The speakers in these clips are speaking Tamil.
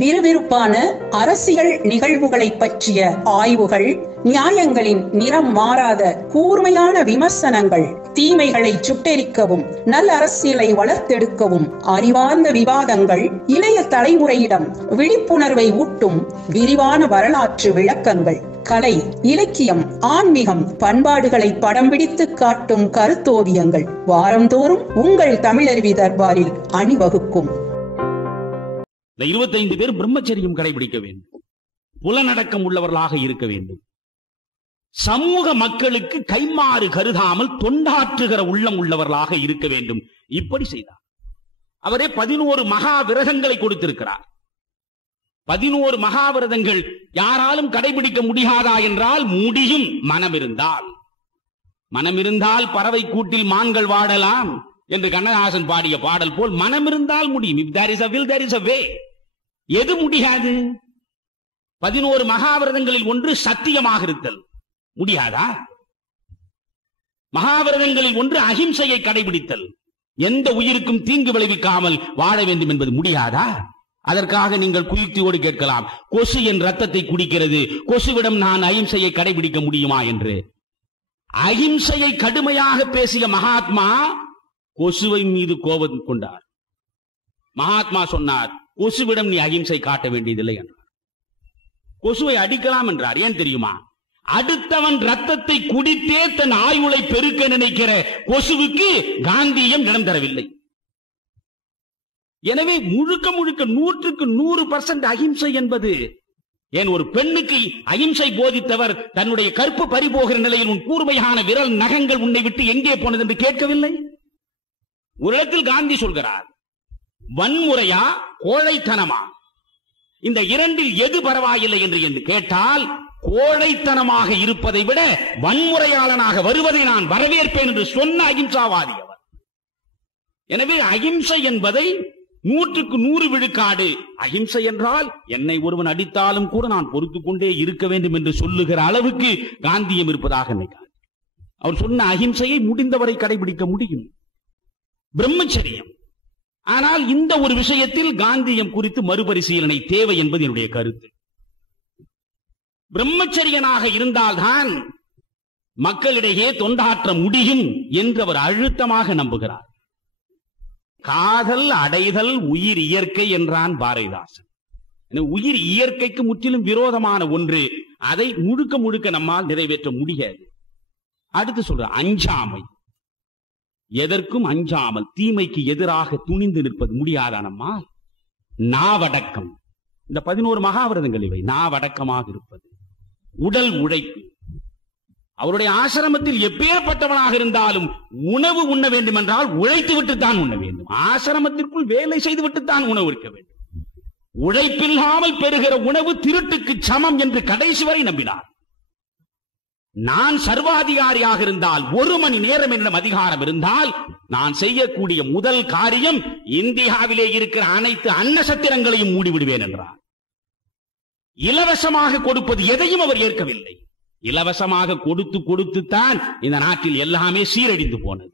விறுவிறுப்பான அரசியல் நிகழ்வுகளை பற்றிய ஆய்வுகள், நியாயங்களின் நிறம் மாறாத கூர்மையான விமர்சனங்கள், தீமைகளை சுட்டெரிக்கவும் நல்ல அரசியலை வளர்த்தெடுக்கவும் அறிவார்ந்த விவாதங்கள், இளைய தலைமுறையிடம் விழிப்புணர்வை ஊட்டும் விரிவான வரலாற்று விளக்கங்கள், கலை, இலக்கியம், ஆன்மீகம், பண்பாடுகளை படம் பிடித்து காட்டும் கருத்தோவியங்கள் வாரந்தோறும் உங்கள் தமிழருவி தர்பாரில் அணிவகுக்கும். இந்த 25 பேர் பிரம்மச்சரியம் கடைபிடிக்க வேண்டும், புலனடக்கம் உள்ளவர்களாக இருக்க வேண்டும், சமூக மக்களுக்கு கைமாறு கருதாமல் தொண்டாற்றுகிற உள்ளம் உள்ளவர்களாக இருக்க வேண்டும். இப்படி செய்தார். அவரே 11 மகா விரதங்களை கொடுத்திருக்கிறார். 11 மகா விரதங்கள் யாராலும் கடைபிடிக்க முடியாதா என்றால் முடியும். மனம் இருந்தால் பறவை கூட்டில் மான்கள் வாடலாம் என்று கண்ணதாசன் பாடிய பாடல் போல் மனம் இருந்தால் முடியும். If there is a will, there is a way. எது முடியாது? 11 மகாவிரதங்களில் ஒன்று சத்தியமாக இருத்தல் முடியாதா? மகாவிரதங்களில் ஒன்று அகிம்சையை கடைபிடித்தல், எந்த உயிருக்கும் தீங்கு விளைவிக்காமல் வாழ வேண்டும் என்பது முடியாதா? அதற்காக நீங்கள் குயுக்தியோடு கேட்கலாம், கொசு என் ரத்தத்தை குடிக்கிறது, கொசுவிடம் நான் அகிம்சையை கடைபிடிக்க முடியுமா என்று. அகிம்சையை கடுமையாக பேசிய மகாத்மா கொசுவின் மீது கோபம் கொண்டார். மகாத்மா சொன்னார், கொசுவிடம் நீ அகிம்சை காட்ட வேண்டியதில்லை என்றார். கொசுவை அடிக்கலாம் என்றார். ஏன் தெரியுமா? அடுத்தவன் ரத்தத்தை குடித்தே தன் ஆயுளை பெருக்க நினைக்கிற கொசுவுக்கு காந்தியம் இடம் தரவில்லை. எனவே முழுக்க 100% அகிம்சை என்பது, ஏன் ஒரு பெண்ணுக்கு அகிம்சை போதித்தவர் தன்னுடைய கற்பு பறிபோகிற நிலையில் உன் கூர்மையான விரல் நகங்கள் உன்னை விட்டு எங்கே போனது என்று கேட்கவில்லை. ஒரு இடத்தில் காந்தி சொல்கிறார், வன்முறையா கோழைத்தனமா, இந்த இரண்டில் எது பரவாயில்லை என்று கேட்டால் கோழைத்தனமாக இருப்பதை விட வன்முறையாளனாக வருவதை நான் வரவேற்பேன் என்று சொன்ன அகிம்சாவாதி அவர். எனவே அகிம்சை என்பதை 100% விழுக்காடு, அகிம்சை என்றால் என்னை ஒருவன் அடித்தாலும் கூட நான் பொறுத்துக் கொண்டே இருக்க வேண்டும் என்று சொல்லுகிற அளவுக்கு காந்தியம் இருப்பதாக நினைக்கிறார். அவர் சொன்ன அகிம்சையை முடிந்தவரை கடைபிடிக்க முடியும், பிரம்மச்சரியம். ஆனால் இந்த ஒரு விஷயத்தில் காந்தியம் குறித்து மறுபரிசீலனை தேவை என்பது என்னுடைய கருத்து. பிரம்மச்சரியனாக இருந்தால்தான் மக்களிடையே தொண்டாற்ற முடியும் என்று அவர் அழுத்தமாக நம்புகிறார். காதல் அடைதல் உயிர் இயற்கை என்றான் பாரதிதாசன். உயிர் இயற்கைக்கு முற்றிலும் விரோதமான ஒன்று, அதை முழுக்க நம்மால் நிறைவேற்ற முடியாது. அடுத்து சொல்ற அஞ்சாமை, எதற்கும் அஞ்சாமல் தீமைக்கு எதிராக துணிந்து நிற்பது முடியாதா நம்மால். நாவடக்கம், இந்த 11 மகாவிரதங்கள் இவை. நாவடக்கமாக இருப்பது, உடல் உழைப்பு. அவருடைய ஆசிரமத்தில் எப்பேற்பட்டவனாக இருந்தாலும் உணவு உண்ண வேண்டும் என்றால் உழைத்து விட்டுத்தான் உண்ண வேண்டும். ஆசிரமத்திற்குள் வேலை செய்து விட்டுத்தான் உணவு இருக்க வேண்டும். உழைப்பில்லாமல் பெறுகிற உணவு திருட்டுக்கு சமம் என்று கடைசி வரை நம்பினார். நான் சர்வாதிகாரியாக இருந்தால் 1 மணி நேரம் என்னிடம் அதிகாரம் இருந்தால் நான் செய்யக்கூடிய முதல் காரியம் இந்தியாவிலே இருக்கிற அனைத்து அன்னசத்திரங்களையும் மூடிவிடுவேன் என்றார். இலவசமாக கொடுப்பது எதையும் அவர் ஏற்கவில்லை. இலவசமாக கொடுத்துத்தான் இந்த நாட்டில் எல்லாமே சீரழிந்து போனது.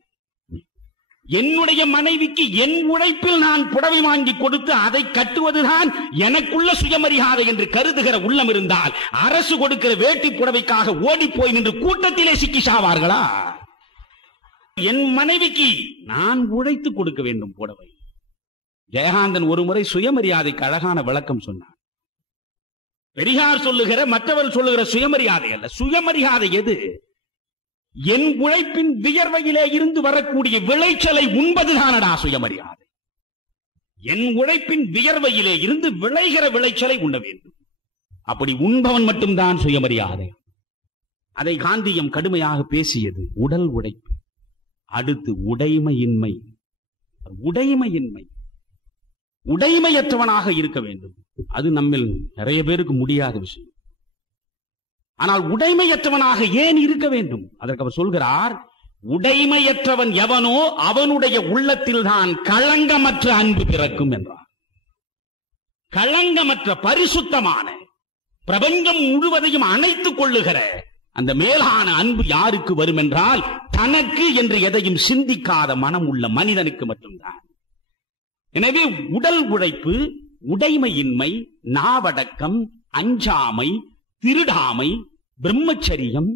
என்னுடைய மனைவிக்கு என் உழைப்பில் நான் புடவை வாங்கி கொடுத்து அதை கட்டுவதுதான் எனக்குள்ள சுயமரியாதை என்று கருதுகிற உள்ளம் இருந்தால் அரசு கொடுக்கிற வேட்டி புடவைக்காக ஓடி போய் நின்று கூட்டத்திலே சிக்கி சாவார்களா? என் மனைவிக்கு நான் உழைத்து கொடுக்க வேண்டும் புடவை. ஜெயகாந்தன் ஒருமுறை சுயமரியாதைக்கு அழகான விளக்கம் சொன்னார். பெரியார் சொல்லுகிற, மற்றவர் சொல்லுகிற சுயமரியாதை அல்ல. சுயமரியாதை எது? என் உழைப்பின் வியர்வையிலே இருந்து வரக்கூடிய விளைச்சலை உண்பதுதானடா சுயமரியாதை. என் உழைப்பின் வியர்வையிலே இருந்து விளைகிற விளைச்சலை உண்ண வேண்டும். அப்படி உண்பவன் மட்டும்தான் சுயமரியாதை. அதை காந்தியம் கடுமையாக பேசியது. உடல் உழைப்பு. அடுத்து உடைமையின்மை. உடைமையற்றவனாக இருக்க வேண்டும். அது நம்மில் நிறைய பேருக்கு முடியாத விஷயம். ஆனால் உடைமையற்றவனாக ஏன் இருக்க வேண்டும்? அதற்கு அவர் சொல்கிறார், உடைமையற்றவன் எவனோ அவனுடைய உள்ளத்தில் தான் களங்கமற்ற அன்பு பிறக்கும் என்றார். களங்கமற்ற பரிசுத்தமான பிரபஞ்சம் முழுவதையும் அணைத்துக் கொள்ளுகிற அந்த மேலான அன்பு யாருக்கு வரும் என்றால் தனக்கு என்று எதையும் சிந்திக்காத மனம் உள்ள மனிதனுக்கு மட்டும்தான். எனவே உடல் உழைப்பு, உடைமையின்மை, நாவடக்கம், அஞ்சாமை, திருடாமை, பிரம்மச்சரியம்,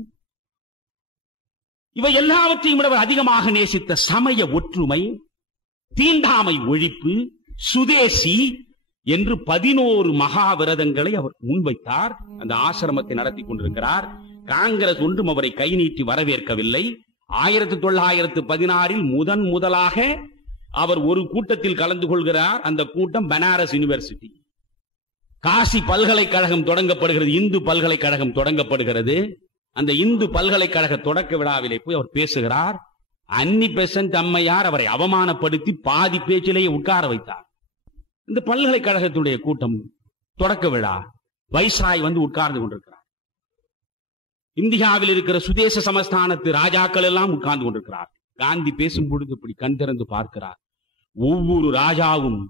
இவை எல்லாவற்றையும் அவர் அதிகமாக நேசித்த சமய ஒற்றுமை, தீண்டாமை ஒழிப்பு, சுதேசி என்று 11 மகாவிரதங்களை அவர் முன்வைத்தார். அந்த ஆசிரமத்தை நடத்தி கொண்டிருக்கிறார். காங்கிரஸ் ஒன்றும் அவரை கை நீட்டி வரவேற்கவில்லை. 1916 முதலாக அவர் ஒரு கூட்டத்தில் கலந்து கொள்கிறார். அந்த கூட்டம் பனாரஸ் யூனிவர்சிட்டி, காசி பல்கலைக்கழகம் தொடங்கப்படுகிறது, இந்து பல்கலைக்கழகம் தொடங்கப்படுகிறது. அந்த இந்து பல்கலைக்கழக தொடக்க விழாவிலே போய் அவர் பேசுகிறார். அன்னி பெசன்ட் அம்மையார் அவரை அவமானப்படுத்தி பாதி பேச்சிலேயே உட்கார வைத்தார். இந்த பல்கலைக்கழகத்துடைய கூட்டம் தொடக்க விழா, வைஸ்ராய் வந்து உட்கார்ந்து கொண்டிருக்கிறார். இந்தியாவில் இருக்கிற சுதேச சமஸ்தானத்து ராஜாக்கள் எல்லாம் உட்கார்ந்து கொண்டிருக்கிறார். காந்தி பேசும் பொழுது இப்படி கண் திறந்து பார்க்கிறார். ஒவ்வொரு ராஜாவும்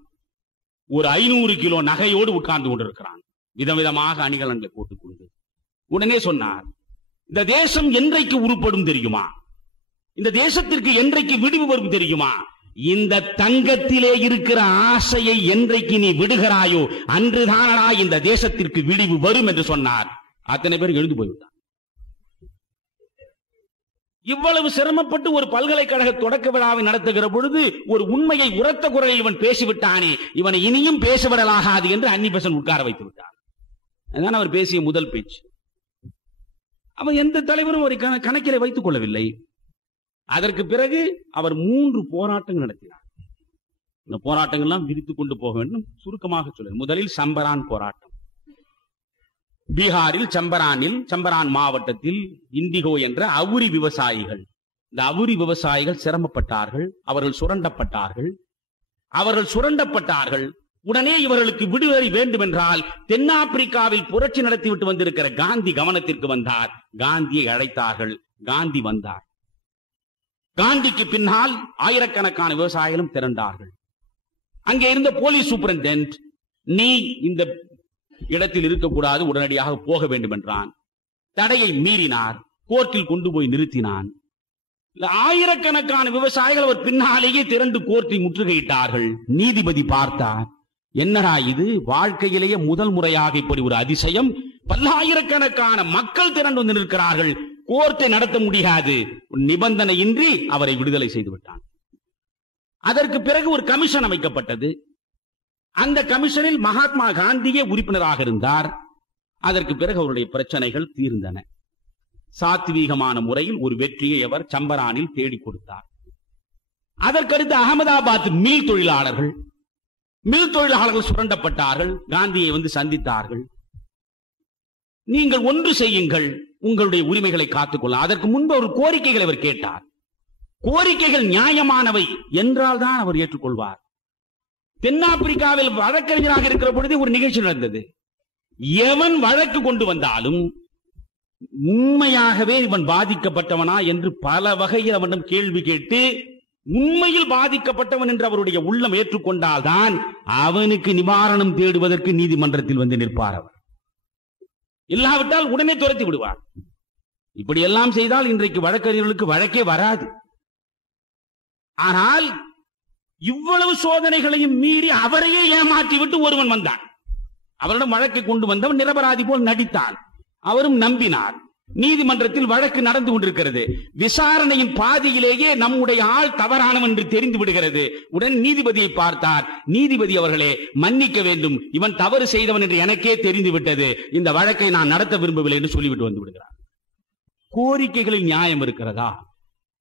ஒரு 500 கிலோ நகையோடு உட்கார்ந்து கொண்டிருக்கிறான், விதவிதமாக அணிகலன்களை போட்டுக்கொண்டு. உடனே சொன்னார், இந்த தேசம் என்றைக்கு உருப்படும் தெரியுமா? இந்த தேசத்திற்கு என்றைக்கு விடிவு வரும் தெரியுமா? இந்த தங்கத்திலே இருக்கிற ஆசையை என்றைக்கு நீ விடுகிறாயோ அன்றுதானடா இந்த தேசத்திற்கு விடிவு வரும் என்று சொன்னார். அத்தனை பேர் எழுந்து போய்விட்டார். இவ்வளவு சிரமப்பட்டு ஒரு பல்கலைக்கழக தொடக்க விழாவை நடத்துகிற பொழுது ஒரு உண்மையை உரத்த குரலில் இவன் பேசிவிட்டானே, இவனை இனியும் பேசவிடலாகாது என்று அன்னி பெசன்ட் உட்கார வைத்து விட்டார். அதுதான் அவர் பேசிய முதல் பேச்சு. அவர் எந்த தலைவரும் ஒரு கணக்கிலே வைத்துக் கொள்ளவில்லை. அதற்கு பிறகு அவர் 3 போராட்டங்கள் நடத்தினார். இந்த போராட்டங்கள்லாம் விரித்துக் கொண்டு போக வேண்டும், சுருக்கமாக சொல்ல. முதலில் சம்பரான் போராட்டம். பீகாரில் சம்பரான் மாவட்டத்தில் இண்டிகோ என்ற அவுரி விவசாயிகள், இந்த அவுரி விவசாயிகள் சிரமப்பட்டார்கள், அவர்கள் சுரண்டப்பட்டார்கள். உடனே இவர்களுக்கு விடுதலை வேண்டும் என்றால் தென்னாப்பிரிக்காவில் புரட்சி நடத்திவிட்டு வந்திருக்கிற காந்தி கவனத்திற்கு வந்தார். காந்தியை அழைத்தார்கள். காந்தி வந்தார். காந்திக்கு பின்னால் ஆயிரக்கணக்கான விவசாயிகளும் திரண்டார்கள். அங்கே இருந்த போலீஸ் சூப்பரண்டென்ட், நீ இந்த இடத்தில் இருக்கக்கூடாது, உடனடியாக போக வேண்டும் என்றான். தடையை மீறினார். கோர்ட்டில் கொண்டு போய் நிறுத்தினான். ஆயிரக்கணக்கான விவசாயிகள் அவர் பின்னாலேயே திரண்டு கோர்ட்டை முற்றுகையிட்டார்கள். நீதிபதி பார்த்தார், என்னடா இது, வாழ்க்கையிலேயே முதல் முறையாக இப்படி ஒரு அதிசயம், பல்லாயிரக்கணக்கான மக்கள் திரண்டு வந்து நிற்கிறார்கள், கோர்ட்டை நடத்த முடியாது. நிபந்தனையின்றி அவரை விடுதலை செய்து விட்டான். அதற்கு பிறகு ஒரு கமிஷன் அமைக்கப்பட்டது. அந்த கமிஷனில் மகாத்மா காந்தியே உறுப்பினராக இருந்தார். அதற்கு பிறகு அவருடைய பிரச்சனைகள் தீர்ந்தன. சாத்வீகமான முறையில் ஒரு வெற்றியை அவர் சம்பரானில் தேடிக் கொடுத்தார். அதற்கடுத்து அகமதாபாத் மில் தொழிலாளர்கள் சுரண்டப்பட்டார்கள். காந்தியை வந்து சந்தித்தார்கள். நீங்கள் ஒன்று செய்யுங்கள், உங்களுடைய உரிமைகளை காத்துக்கொள்ள. அதற்கு முன்பு ஒரு கோரிக்கைகளை அவர் கேட்டார். கோரிக்கைகள் நியாயமானவை என்றால் தான் அவர் ஏற்றுக்கொள்வார். தென்னாப்பிரிக்காவில் வழக்கறிஞராக இருக்கிற பொழுது ஒரு நிகழ்ச்சி நடந்தது. எவன் வழக்கு கொண்டு வந்தாலும் உண்மையாகவே இவன் பாதிக்கப்பட்டவனா என்று பல வகையில் அவனிடம் கேள்வி கேட்டு உண்மையில் பாதிக்கப்பட்டவன் என்று அவருடைய உள்ளம் ஏற்றுக்கொண்டால்தான் அவனுக்கு நிவாரணம் தேடுவதற்கு நீதிமன்றத்தில் வந்து நிற்பார். அவர் இல்லாவிட்டால் உடனே துரத்தி விடுவார். இப்படி எல்லாம் செய்தால் இன்றைக்கு வழக்கறிஞர்களுக்கு வழக்கே வராது. ஆனால் இவ்வளவு சோதனைகளையும் மீறி அவரையே ஏமாற்றிவிட்டு ஒருவன் வந்தான். அவரிடம் வழக்கை கொண்டு வந்தவன் நிரபராதி போல் நடித்தான். அவரும் நம்பினார். நீதிமன்றத்தில் வழக்கு நடந்து கொண்டிருக்கிறது. விசாரணையின் பாதியிலேயே நம்முடைய ஆள் தவறானவன் என்று தெரிந்து விடுகிறது. உடன் நீதிபதியை பார்த்தார். நீதிபதி அவர்களே, மன்னிக்க வேண்டும், இவன் தவறு செய்தவன் என்று எனக்கே தெரிந்து விட்டது, இந்த வழக்கை நான் நடத்த விரும்பவில்லை என்று சொல்லிவிட்டு வந்து விடுகிறார். கோரிக்கைகளில் நியாயம் இருக்கிறதா?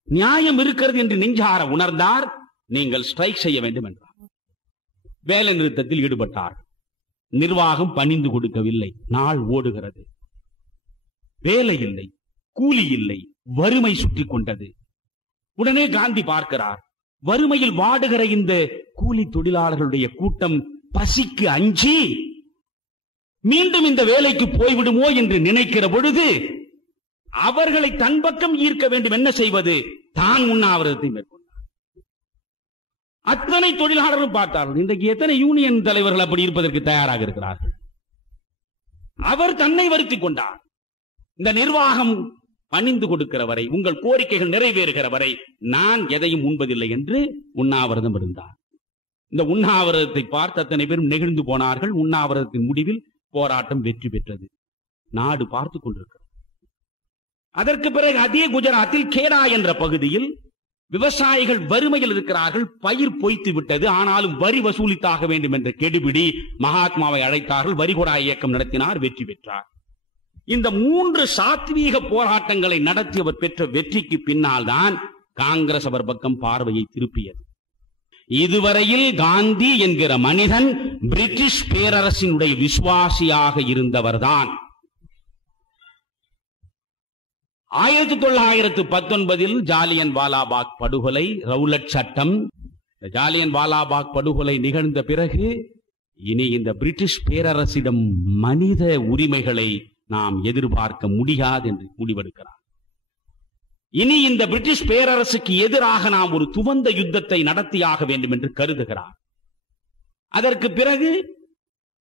நியாயம் இருக்கிறது என்று நெஞ்சார உணர்ந்தார். நீங்கள் ஸ்ட்ரைக் செய்ய வேண்டும் என்றார். வேலை நிறுத்தத்தில் ஈடுபட்டார். நிர்வாகம் பணிந்து கொடுக்கவில்லை. நாள் ஓடுகிறது. வேலை இல்லை, கூலி இல்லை, வறுமை சுற்றி கொண்டது. உடனே காந்தி பார்க்கிறார், வறுமையில் வாடுகிற இந்த கூலி தொழிலாளர்களுடைய கூட்டம் பசிக்கு அஞ்சி மீண்டும் இந்த வேலைக்கு போய்விடுமோ என்று நினைக்கிற பொழுது அவர்களை தன் பக்கம் ஈர்க்க வேண்டும். என்ன செய்வது? தான் உண்ணாவிரதத்தை மேற்கொண்டார். அத்தனை தொழிலாளர்களும் பார்த்தார்கள். இன்றைக்கு எத்தனை யூனியன் தலைவர்கள் அப்படி இருப்பதற்கு தயாராக இருக்கிறார்கள்? அவர் தன்னை வருத்திக் கொண்டார். இந்த நிர்வாகம் பணிந்து கொடுக்கிற வரை, உங்கள் கோரிக்கைகள் நிறைவேறுகிற வரை நான் எதையும் உண்பதில்லை என்று உண்ணாவிரதம் இருந்தார். இந்த உண்ணாவிரதத்தை பார்த்து அத்தனை பேரும் நெகிழ்ந்து போனார்கள். உண்ணாவிரதத்தின் முடிவில் போராட்டம் வெற்றி பெற்றது. நாடு பார்த்துக் கொண்டிருக்கிறது. அதற்கு பிறகு அதே குஜராத்தில் கேடா என்ற பகுதியில் விவசாயிகள் வறுமையில் இருக்கிறார்கள். பயிர் பொய்த்து விட்டது. ஆனாலும் வரி வசூலித்தாக வேண்டும் என்ற கெடுபிடி மகாத்மாவை அழைத்தார்கள். வரிகொடா இயக்கம் நடத்தினார். வெற்றி பெற்றார். இந்த 3 சாத்வீக போராட்டங்களை நடத்தி அவர் பெற்ற வெற்றிக்கு பின்னால் தான் காங்கிரஸ் அவர் பக்கம் பார்வையை திருப்பியது. இதுவரையில் காந்தி என்கிற மனிதன் பிரிட்டிஷ் பேரரசினுடைய விசுவாசியாக இருந்தவர்தான். 1919 ஜாலியன் வாலாபாக் படுகொலை, ரவுலட் சட்டம். ஜாலியன் வாலாபாக் படுகொலை நிகழ்ந்த பிறகு இனி இந்த பிரிட்டிஷ் பேரரசிடம் மனித உரிமைகளை நாம் எதிர்பார்க்க முடியாது என்று முடிவெடுக்கிறார். இனி இந்த பிரிட்டிஷ் பேரரசுக்கு எதிராக நாம் ஒரு துவந்த யுத்தத்தை நடத்தியாக வேண்டும் என்று கருதுகிறார். அதற்கு பிறகு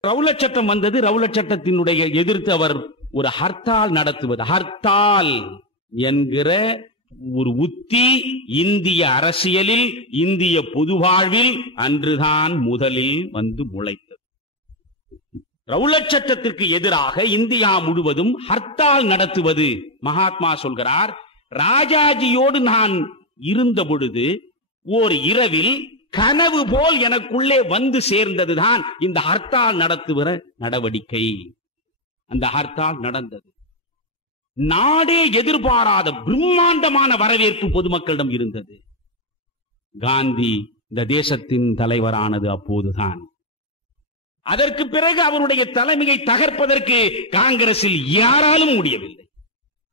ரவுலட் சட்டம் வந்தது. ரவுலட் சட்டத்தினுடைய எதிர்த்து அவர் ஒரு ஹர்த்தால் நடத்துவது. ஹர்த்தால் என்கிற ஒரு உத்தி இந்திய அரசியலில், இந்திய பொது வாழ்வில் அன்றுதான் முதலில் வந்து முளைத்தது. ரவுலட் சட்டத்திற்கு எதிராக இந்தியா முழுவதும் ஹர்த்தால் நடத்துவது. மகாத்மா சொல்கிறார், ராஜாஜியோடு நான் இருந்த பொழுது ஓர் இரவில் கனவு போல் எனக்குள்ளே வந்து சேர்ந்ததுதான் இந்த ஹர்த்தால் நடத்துகிற நடவடிக்கை. அந்த ஹர்த்தால் நடந்தது. நாடே எதிர்பாராத பிரம்மாண்டமான வரவேற்பு பொதுமக்களிடம் இருந்தது. காந்தி இந்த தேசத்தின் தலைவரானது அப்போதுதான். அதற்கு பிறகு அவருடைய தலைமையை தகர்ப்பதற்கு காங்கிரஸில் யாராலும் முடியவில்லை.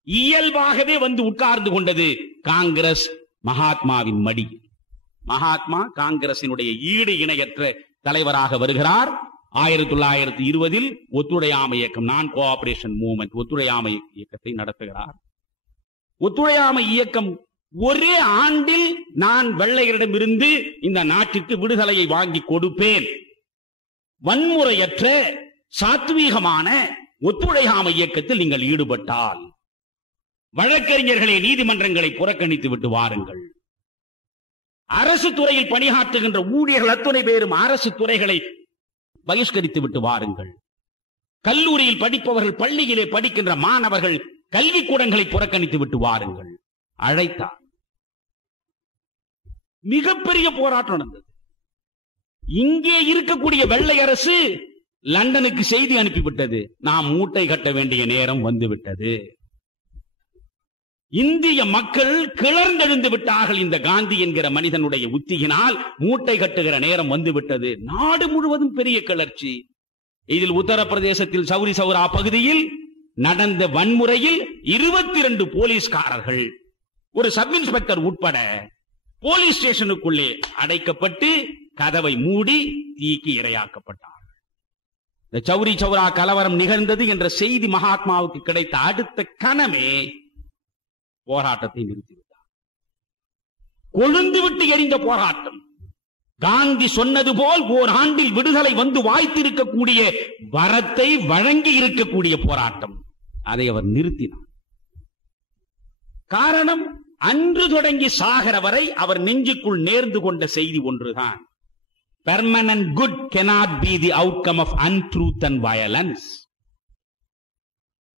இயல்பாகவே வந்து உட்கார்ந்து கொண்டது காங்கிரஸ் மகாத்மாவின் மடியில். மகாத்மா காங்கிரசினுடைய ஈடு இணையற்ற தலைவராக வருகிறார். 1920 ஒத்துழையாமை இயக்கம், நான் கோஆபரேஷன் மூவ்மெண்ட், ஒத்துழையாமை இயக்கத்தை நடத்துகிறார். ஒத்துழையாமை இயக்கம் ஒரே ஆண்டில் நான் வெள்ளையரிடமிருந்து இந்த நாட்டிற்கு விடுதலையை வாங்கி கொடுப்பேன், வன்முறையற்ற சாத்வீகமான ஒத்துழையாமை இயக்கத்தில் நீங்கள் ஈடுபட்டால் வழக்கறிஞர்களை, நீதிமன்றங்களை புறக்கணித்து விட்டு வாருங்கள். அரசு துறையில் பணியாற்றுகின்ற ஊழியர்கள் அத்துணை பேரும் அரசு துறைகளை பகிஷ்கரித்து விட்டு வாருங்கள். கல்லூரியில் படிப்பவர்கள், பள்ளியிலே படிக்கின்ற மாணவர்கள் கல்விக்கூடங்களை புறக்கணித்து விட்டு வாருங்கள் அழைத்தார். மிகப்பெரிய போராட்டம் நடந்தது. இங்கே இருக்கக்கூடிய வெள்ளை அரசு லண்டனுக்கு செய்தி அனுப்பிவிட்டது, நாம் மூட்டை கட்ட வேண்டிய நேரம் வந்துவிட்டது. இந்திய மக்கள் கிளர்ந்தெழுந்து விட்டார்கள். இந்த காந்தி என்கிற மனிதனுடைய உத்தியினால் மூட்டை கட்டுகிற நேரம் வந்துவிட்டது. நாடு முழுவதும் பெரிய கிளர்ச்சி. இதில் உத்தரப்பிரதேசத்தில் சௌரி சௌரா பகுதியில் நடந்த வன்முறையில் 22 போலீஸ்காரர்கள், ஒரு சப் இன்ஸ்பெக்டர் உட்பட போலீஸ் ஸ்டேஷனுக்குள்ளே அடைக்கப்பட்டு கதவை மூடி தீக்கு இரையாக்கப்பட்டார். இந்த சௌரி சௌரா கலவரம் நிகழ்ந்தது என்ற செய்தி மகாத்மாவுக்கு கிடைத்த அடுத்த கணமே போராட்டத்தை நிறுத்திவிட்டார். கொழுந்து விட்டு எரிந்த போராட்டம். காந்தி சொன்னது போல் ஓராண்டில் விடுதலை வந்து வாய்த்திருக்கக்கூடிய வரத்தை வழங்கி இருக்கக்கூடிய போராட்டம். அதை அவர் நிறுத்தினார். காரணம், அன்று தொடங்கி சாகர வரை அவர் நெஞ்சுக்குள் நேர்ந்து கொண்ட செய்தி ஒன்றுதான், permanent good cannot be the outcome of untruth and violence.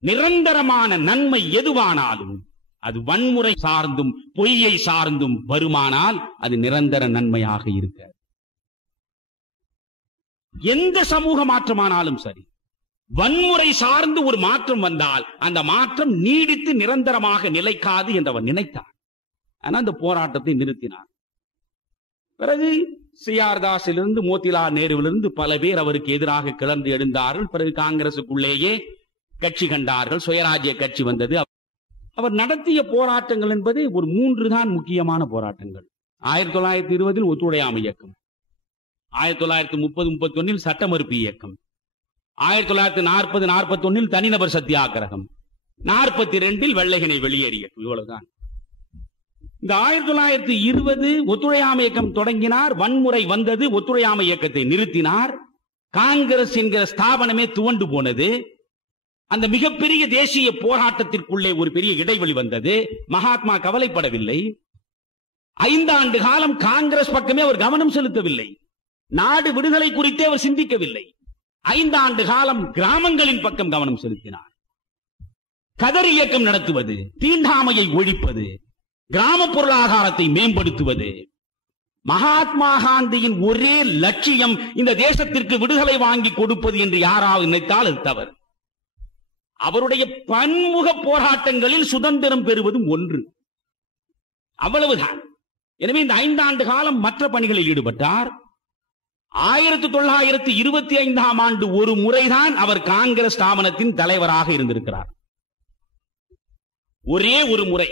நிரந்தரமான நன்மை எதுவானாலும் அது வன்முறை சார்ந்தும் பொய்யை சார்ந்தும் வருமானால் அது நிரந்தர நன்மையாக இருக்க. எந்த சமூக மாற்றமானாலும் சரி, வன்முறை சார்ந்து ஒரு மாற்றம் வந்தால் அந்த மாற்றம் நீடித்து நிரந்தரமாக நிலைக்காது என்று அவர் நினைத்தார். ஆனால் அந்த போராட்டத்தை நிறுத்தினார். பிறகு சி.ஆர். தாஸிலிருந்து மோதிலால் நேருவிலிருந்து பல பேர் அவருக்கு எதிராக கிளர்ந்து எழுந்தார்கள். பிறகு காங்கிரசுக்குள்ளேயே கட்சி கண்டார்கள், சுயராஜ்ய கட்சி வந்தது. அவர் நடத்திய போராட்டங்கள் என்பது ஒரு 3 தான் முக்கியமான போராட்டங்கள். 1920 ஒத்துழையாமை இயக்கம், 1930-31 சட்ட மறுப்பு இயக்கம், 1940-41 தனிநபர் சத்தியாகிரகம், 42 வெள்ளையனை வெளியேறு இயக்கம். இவ்வளவுதான். இந்த 1920 ஒத்துழையாமை இயக்கம் தொடங்கினார். வன்முறை வந்தது, ஒத்துழையாமை இயக்கத்தை நிறுத்தினார். காங்கிரஸ் என்கிற ஸ்தாபனமே துவண்டு போனது. அந்த மிகப்பெரிய தேசிய போராட்டத்திற்குள்ளே ஒரு பெரிய இடைவெளி வந்தது. மகாத்மா கவலைப்படவில்லை. 5 ஆண்டு காலம் காங்கிரஸ் பக்கமே அவர் கவனம் செலுத்தவில்லை. நாடு விடுதலை குறித்தே அவர் சிந்திக்கவில்லை. 5 ஆண்டு காலம் கிராமங்களின் பக்கம் கவனம் செலுத்தினார். கதர் இயக்கம் நடத்துவது, தீண்டாமையை ஒழிப்பது, கிராம பொருளாதாரத்தை மேம்படுத்துவது. மகாத்மா காந்தியின் ஒரே லட்சியம் இந்த தேசத்திற்கு விடுதலை வாங்கி கொடுப்பது என்று யாராவது நினைத்தால் அது தவறு. அவருடைய பன்முக போராட்டங்களில் சுதந்திரம் பெறுவதும் ஒன்று. அவ்வளவுதான். எனவே இந்த 5 ஆண்டு காலம் மற்ற பணிகளில் ஈடுபட்டார். 1925ஆம் ஆண்டு ஒரு முறைதான் அவர் காங்கிரஸ் ஸ்தாபனத்தின் தலைவராக இருந்திருக்கிறார். ஒரே ஒரு முறை.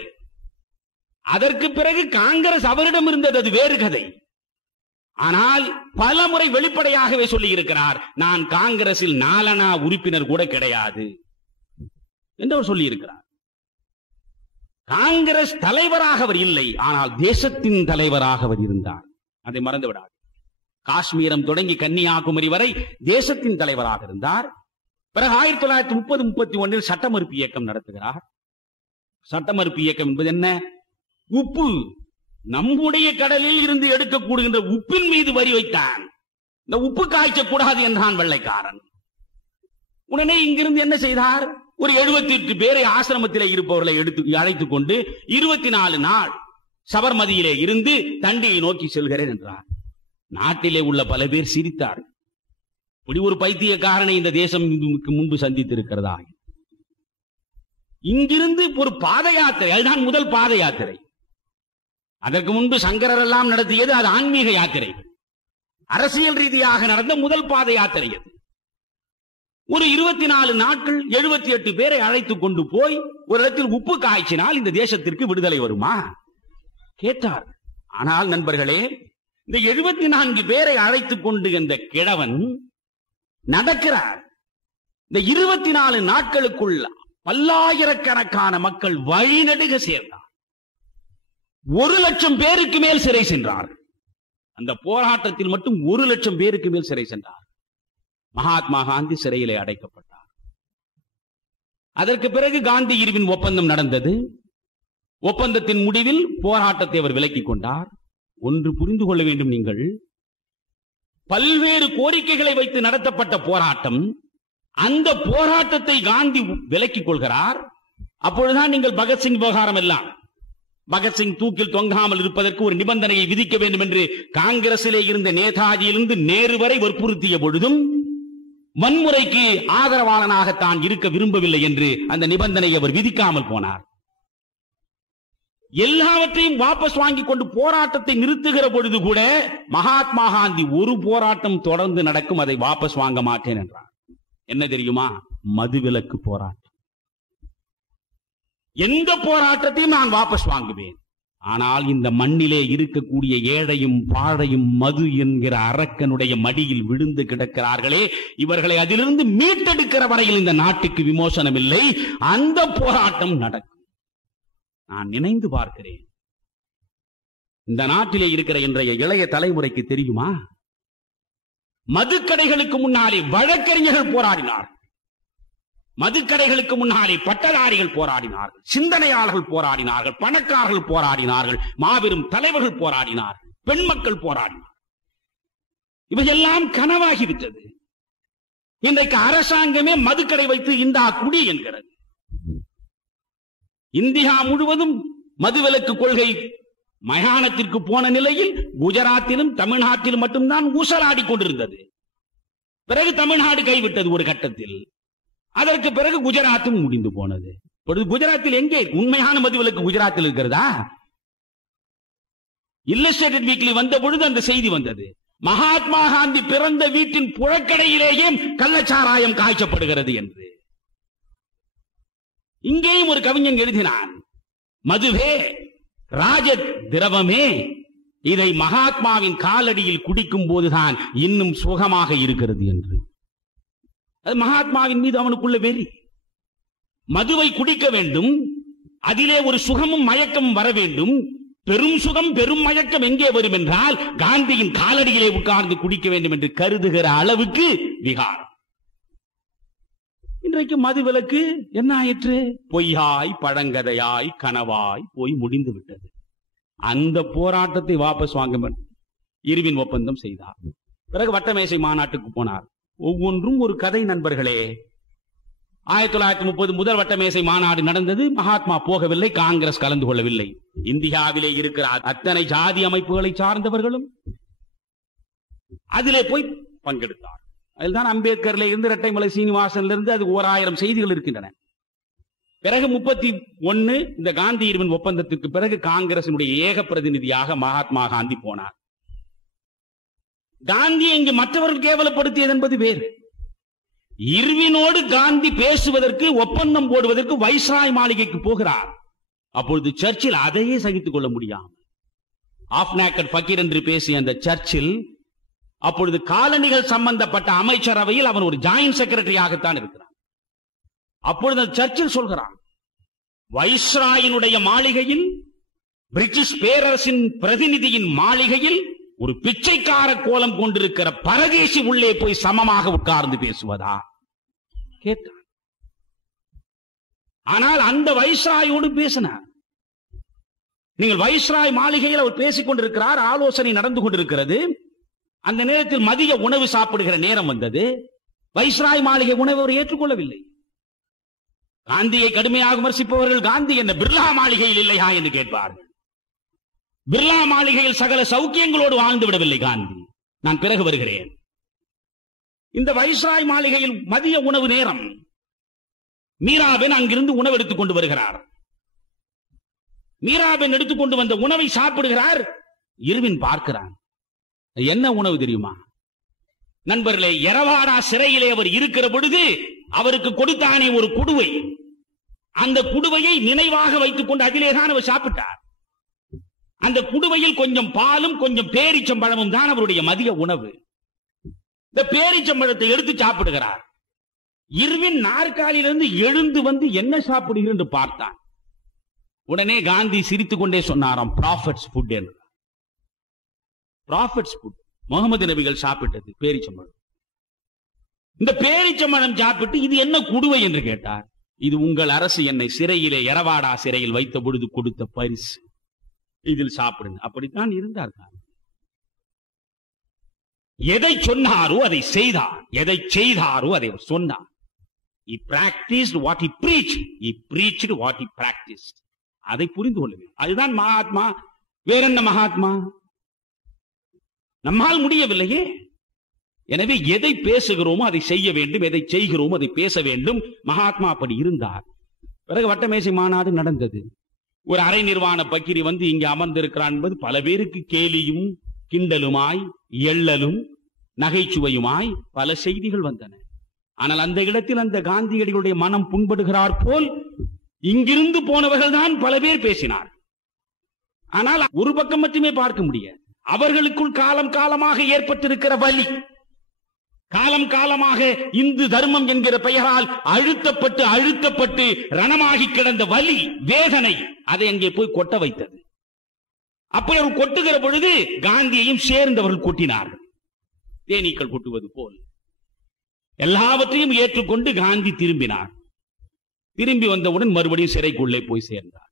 அதற்கு பிறகு காங்கிரஸ் அவரிடம் இருந்தது, அது வேறு கதை. ஆனால் பல முறை வெளிப்படையாகவே சொல்லி இருக்கிறார், நான் காங்கிரஸில் 4 அணா உறுப்பினர் கூட கிடையாது என்று அவர் சொல்லி இருக்கிறார். காங்கிரஸ் தலைவராக அவர் இல்லை, ஆனால் தேசத்தின் தலைவராக அவர் இருந்தார். அதை மறந்துவிடார். காஷ்மீரம் தொடங்கி கன்னியாகுமரி வரை தேசத்தின் தலைவராக இருந்தார். பிறகு 1930-31 சட்ட மறுப்பு இயக்கம் நடத்துகிறார். சட்ட மறுப்பு இயக்கம் என்பது என்ன? உப்பு, நம்முடைய கடலில் இருந்து எடுக்கக்கூடுகின்ற உப்பின் மீது வரி வைத்தான். இந்த உப்பு காய்ச்சக்கூடாது என்றான் வெள்ளைக்காரன். உடனே இங்கிருந்து என்ன செய்தார்? ஒரு 78 பேரை ஆசிரமத்திலே இருப்பவர்களை அழைத்துக் கொண்டு 24 நாள் சபர்மதியிலே இருந்து தண்டியை நோக்கி செல்கிறேன் என்றார். நாட்டிலே உள்ள பல பேர் சிரித்தார். இப்படி ஒரு பைத்தியக்காரனை இந்த தேசம் முன்பு சந்தித்திருக்கிறதா? இங்கிருந்து ஒரு பாத யாத்திரை, அதுதான் முதல் பாத யாத்திரை. அதற்கு முன்பு சங்கரர் எல்லாம் நடத்தியது அது ஆன்மீக யாத்திரை. அரசியல் ரீதியாக நடந்த முதல் பாத யாத்திரை அது. ஒரு 24 நாட்கள் 78 பேரை அழைத்துக் கொண்டு போய் ஒரு இடத்தில் உப்பு காய்ச்சினால் இந்த தேசத்திற்கு விடுதலை வருமா கேட்டார். ஆனால் நண்பர்களே, இந்த 74 பேரை அழைத்துக் கொண்டு இந்த கிழவன் நடக்கிறார். இந்த 24 நாட்களுக்குள் பல்லாயிரக்கணக்கான மக்கள் வழிநடுக சேர்ந்தார். 1,00,000 பேருக்கு மேல் சிறை சென்றார். அந்த போராட்டத்தில் மட்டும் 1,00,000 பேருக்கு மேல் சிறை சென்றார். மகாத்மா காந்தி சிறையிலே அடைக்கப்பட்டார். அதற்கு பிறகு காந்தி இர்வின் ஒப்பந்தம் நடந்தது. ஒப்பந்தத்தின் முடிவில் போராட்டத்தை அவர் விலக்கிக் கொண்டார். ஒன்று புரிந்து கொள்ள வேண்டும், நீங்கள் பல்வேறு கோரிக்கைகளை வைத்து நடத்தப்பட்ட போராட்டம். அந்த போராட்டத்தை காந்தி விலக்கிக் கொள்கிறார். அப்பொழுதுதான் நீங்கள் பகத்சிங் விவகாரம் எல்லாம், பகத்சிங் தூக்கில் தொங்காமல் இருப்பதற்கு ஒரு நிபந்தனையை விதிக்க வேண்டும் என்று காங்கிரசிலே இருந்த நேதாஜியிலிருந்து நேரு வரை வற்புறுத்திய பொழுதும் வன்முறைக்கு ஆதரவாளனாக தான் இருக்க விரும்பவில்லை என்று அந்த நிபந்தனையை அவர் விதிக்காமல் போனார். எல்லாவற்றையும் வாபஸ் வாங்கிக் கொண்டு போராட்டத்தை நிறுத்துகிற பொழுது கூட மகாத்மா காந்தி ஒரு போராட்டம் தொடர்ந்து நடக்கும், அதை வாபஸ் வாங்க மாட்டேன் என்றார். என்ன தெரியுமா? மதுவிலக்கு போராட்டம். எந்த போராட்டத்தையும் நான் வாபஸ் வாங்குவேன், ஆனால் இந்த மண்ணிலே இருக்கக்கூடிய ஏழையும் பாழையும் மது என்கிற அரக்கனுடைய மடியில் விழுந்து கிடக்கிறார்களே, இவர்களை அதிலிருந்து மீட்டெடுக்கிற வரையில் இந்த நாட்டுக்கு விமோசனம் இல்லை. அந்த போராட்டம் நடக்கும். நான் நினைந்து பார்க்கிறேன், இந்த நாட்டிலே இருக்கிற இன்றைய இளைய தலைமுறைக்கு தெரியுமா, மதுக்கடைகளுக்கு முன்னாலே வழக்கறிஞர்கள் போராடினார்கள், மதுக்கடைகளுக்கு முன்னாலே பட்டதாரிகள் போராடினார்கள், சிந்தனையாளர்கள் போராடினார்கள், பணக்காரர்கள் போராடினார்கள், மாபெரும் தலைவர்கள் போராடினார்கள், பெண் மக்கள் போராடினார்கள். இவையெல்லாம் கனவாகிவிட்டது. இன்றைக்கு அரசாங்கமே மதுக்கடை வைத்து இந்தா குடி என்கிறது. இந்தியா முழுவதும் மதுவிலக்கு கொள்கை மயானத்திற்கு போன நிலையில் குஜராத்திலும் தமிழ்நாட்டிலும் மட்டும்தான் ஊசலாடி கொண்டிருந்தது. பிறகு தமிழ்நாடு கைவிட்டது ஒரு கட்டத்தில். அதற்கு பிறகு குஜராத்தும் முடிந்து போனது. இப்பொழுது குஜராத்தில் எங்கே உண்மையான மதுவிலக்கு குஜராத்தில் இருக்கிறதா? இல்லஸ்ட்ரேட்டட் வீக்லி வந்த பொழுது அந்த செய்தி வந்தது, மகாத்மா காந்தி பிறந்த வீட்டின் புழக்கடையிலேயே கள்ளச்சாராயம் காய்ச்சப்படுகிறது என்று. இங்கேயும் ஒரு கவிஞன் எழுதினான், மதுவே ராஜ திரவமே, இதை மகாத்மாவின் காலடியில் குடிக்கும் போதுதான் இன்னும் சுகமாக இருக்கிறது என்று. அது மகாத்மாவின் மீது அவனுக்குள்ள வெறி. மதுவை குடிக்க வேண்டும், அதிலே ஒரு சுகமும் மயக்கமும் வர வேண்டும். பெரும் சுகம் பெரும் மயக்கம் எங்கே வரும் என்றால் காந்தியின் காலடியிலே உட்கார்ந்து குடிக்க வேண்டும் என்று கருதுகிற அளவுக்கு விகாரம். இன்றைக்கு மதுவிலக்கு என்ன ஆயிற்று? பொய்யாய் பழங்கதையாய் கனவாய் போய் முடிந்து விட்டது. அந்த போராட்டத்தை வாபஸ் வாங்க இர்வின் ஒப்பந்தம் செய்தார். பிறகு வட்டமேசை மாநாட்டுக்கு போனார். ஒவ்வொன்றும் ஒரு கதை நண்பர்களே. 1930 முதல் வட்டமேசை மாநாடு நடந்தது. மகாத்மா போகவில்லை, காங்கிரஸ் கலந்து கொள்ளவில்லை. இந்தியாவிலே இருக்கிற அத்தனை ஜாதி அமைப்புகளை சார்ந்தவர்களும் அதிலே போய் பங்கெடுத்தார். அதில்தான் அம்பேத்கர்ல இருந்து இரட்டைமலை சீனிவாசன்ல இருந்து அது 1000 செய்திகள் இருக்கின்றன. பிறகு 31 இந்த காந்தி இர்வின் ஒப்பந்தத்திற்கு பிறகு காங்கிரசினுடைய ஏக பிரதிநிதியாக மகாத்மா காந்தி போனார். காந்தியை இங்கு மற்றவர்கள் கேவலப்படுத்தியது என்பது வேறு. இர்வினோடு காந்தி பேசுவதற்கு, ஒப்பந்தம் போடுவதற்கு வைஸ்ராய் மாளிகைக்கு போகிறார். அப்பொழுது சர்ச்சில் அதையே சகித்துக் கொள்ள முடியாமல் ஆஃப் நேக்கட் ஃபக்கீர் என்று பேசிய அந்த சர்ச்சில் அப்பொழுது காலனிகள் சம்பந்தப்பட்ட அமைச்சரவையில் அவன் ஒரு ஜாயின்ட் செக்ரட்டரியாகத்தான் இருக்கிறான். அப்பொழுது சர்ச்சில் சொல்கிறான், வைஸ்ராயினுடைய மாளிகையில், பிரிட்டிஷ் பேரரசின் பிரதிநிதியின் மாளிகையில் ஒரு பிச்சைக்கார கோலம் கொண்டிருக்கிற பரதேசி உள்ளே போய் சமமாக உட்கார்ந்து பேசுவதா கேட்டார். ஆனால் அந்த வைஸ்ராயோடு பேசினார். நீங்கள் வைஸ்ராய் மாளிகையில் அவர் பேசிக் கொண்டிருக்கிறார், ஆலோசனை நடந்து கொண்டிருக்கிறது. அந்த நேரத்தில் மதிய உணவு சாப்பிடுகிற நேரம் வந்தது. வைஸ்ராய் மாளிகை உணவு அவர் ஏற்றுக்கொள்ளவில்லை. காந்தியை கடுமையாக விமர்சிப்பவர்கள், காந்தி என்ன பிர்லா மாளிகையில் இல்லையா என்று கேட்பார்கள். பிர்லா மாளிகையில் சகல சௌக்கியங்களோடு வாழ்ந்து விடவில்லை காந்தி. நான் பிறகு வருகிறேன். இந்த வைஸ்ராய் மாளிகையில் மதிய உணவு நேரம். மீராபென் அங்கிருந்து உணவு எடுத்துக் கொண்டு வருகிறார். மீராபென் எடுத்துக்கொண்டு வந்த உணவை சாப்பிடுகிறார். இர்வின் பார்க்கிறான். என்ன உணவு தெரியுமா நண்பர்களே? எரவாடா சிறையிலே அவர் இருக்கிற பொழுது அவருக்கு கொடுத்தானே ஒரு குடுவை, அந்த குடுவையை நினைவாக வைத்துக் கொண்டு அதிலேதான் அவர் சாப்பிட்டார். அந்த குடுவையில் கொஞ்சம் பாலும் கொஞ்சம் பேரிச்சம்பழமும் தான் அவருடைய மதிய உணவு. இந்த பேரிச்சம்பழத்தை எடுத்து சாப்பிடுகிறார். இர்வின் நாற்காலியிலிருந்து எழுந்து வந்து என்ன சாப்பிடுகிறேன் என்று பார்த்தான். உடனே காந்தி சிரித்துக் கொண்டே சொன்னாராம், ப்ராஃபட்ஸ் ஃபுட் என்று. ப்ராஃபட்ஸ் ஃபுட், முகமது நபிகள் சாப்பிட்டது பேரிச்சம்பழம். இந்த பேரிச்சம்பழம் சாப்பிட்டு இது என்ன குடுவை என்று கேட்டார். இது உங்கள் அரசு என்னை சிறையிலே, எரவாடா சிறையில் வைத்த பொழுது கொடுத்த பரிசு, இதில் சாப்பிடுங்க. அப்படித்தான் இருந்தார். எதை சொன்னாரோ அதை செய்தார், எதை செய்தாரோ அதை சொன்னார். He practiced what he preached. He preached what he practiced. அதை புரிந்து கொள்ளுங்கள். அதுதான் மகாத்மா. வேற என்ன மகாத்மா? நம்மால் முடியவில்லையே. எனவே எதை பேசுகிறோமோ அதை செய்ய வேண்டும், எதை செய்கிறோமோ அதை பேச வேண்டும். மகாத்மா அப்படி இருந்தார். பிறகு வட்டமேசை மாநாடு நடந்தது. ஒரு அரை நிர்வாண பக்கிரி வந்து இங்கே அமர்ந்திருக்கிறான் என்பது பல பேருக்கு கேலியும் கிண்டலுமாய், எள்ளலும் நகைச்சுவையுமாய் பல செய்திகள் வந்தன. ஆனால் அந்த இடத்தில் அந்த காந்தியடிகளுடைய மனம் புண்படுகிறார் போல் இங்கிருந்து போனவர்கள் தான் பல பேர் பேசினார். ஆனால் ஒரு பக்கம் மட்டுமே பார்க்க முடியாது. அவர்களுக்குள் காலம் காலமாக ஏற்பட்டிருக்கிற வலி, காலம் காலமாக இந்து தர்மம் என்கிற பெயரால் அழுத்தப்பட்டு அழுத்தப்பட்டு ரணமாகி கிடந்த வலி, வேதனை, அதை அங்கே போய் கொட்ட வைத்தது. அப்படி அவர் கொட்டுகிற பொழுது காந்தியையும் சேர்ந்தவர்கள் கொட்டினார்கள். தேனீக்கள் கொட்டுவது போல் எல்லாவற்றையும் ஏற்றுக்கொண்டு காந்தி திரும்பினார். திரும்பி வந்தவுடன் மறுபடியும் சிறைக்குள்ளே போய் சேர்ந்தார்.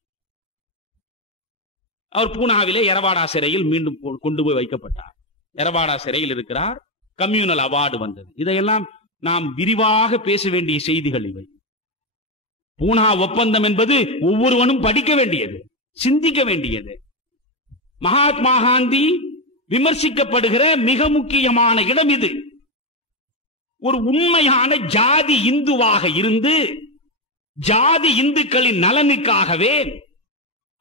அவர் பூனாவிலே எரவாடா சிறையில் மீண்டும் கொண்டு போய் வைக்கப்பட்டார். எரவாடா சிறையில் இருக்கிறார். கம்யூனல் அவார்டு வந்தது. இதையெல்லாம் நாம் விரிவாக பேச வேண்டிய செய்திகள் இவை. பூனா ஒப்பந்தம் என்பது ஒவ்வொருவனும் படிக்க வேண்டியது, சிந்திக்க வேண்டியது. மகாத்மா காந்தி விமர்சிக்கப்படுகிற மிக முக்கியமான இடம் இது. ஒரு உண்மையான ஜாதி இந்துவாக இருந்து ஜாதி இந்துக்களின் நலனுக்காகவே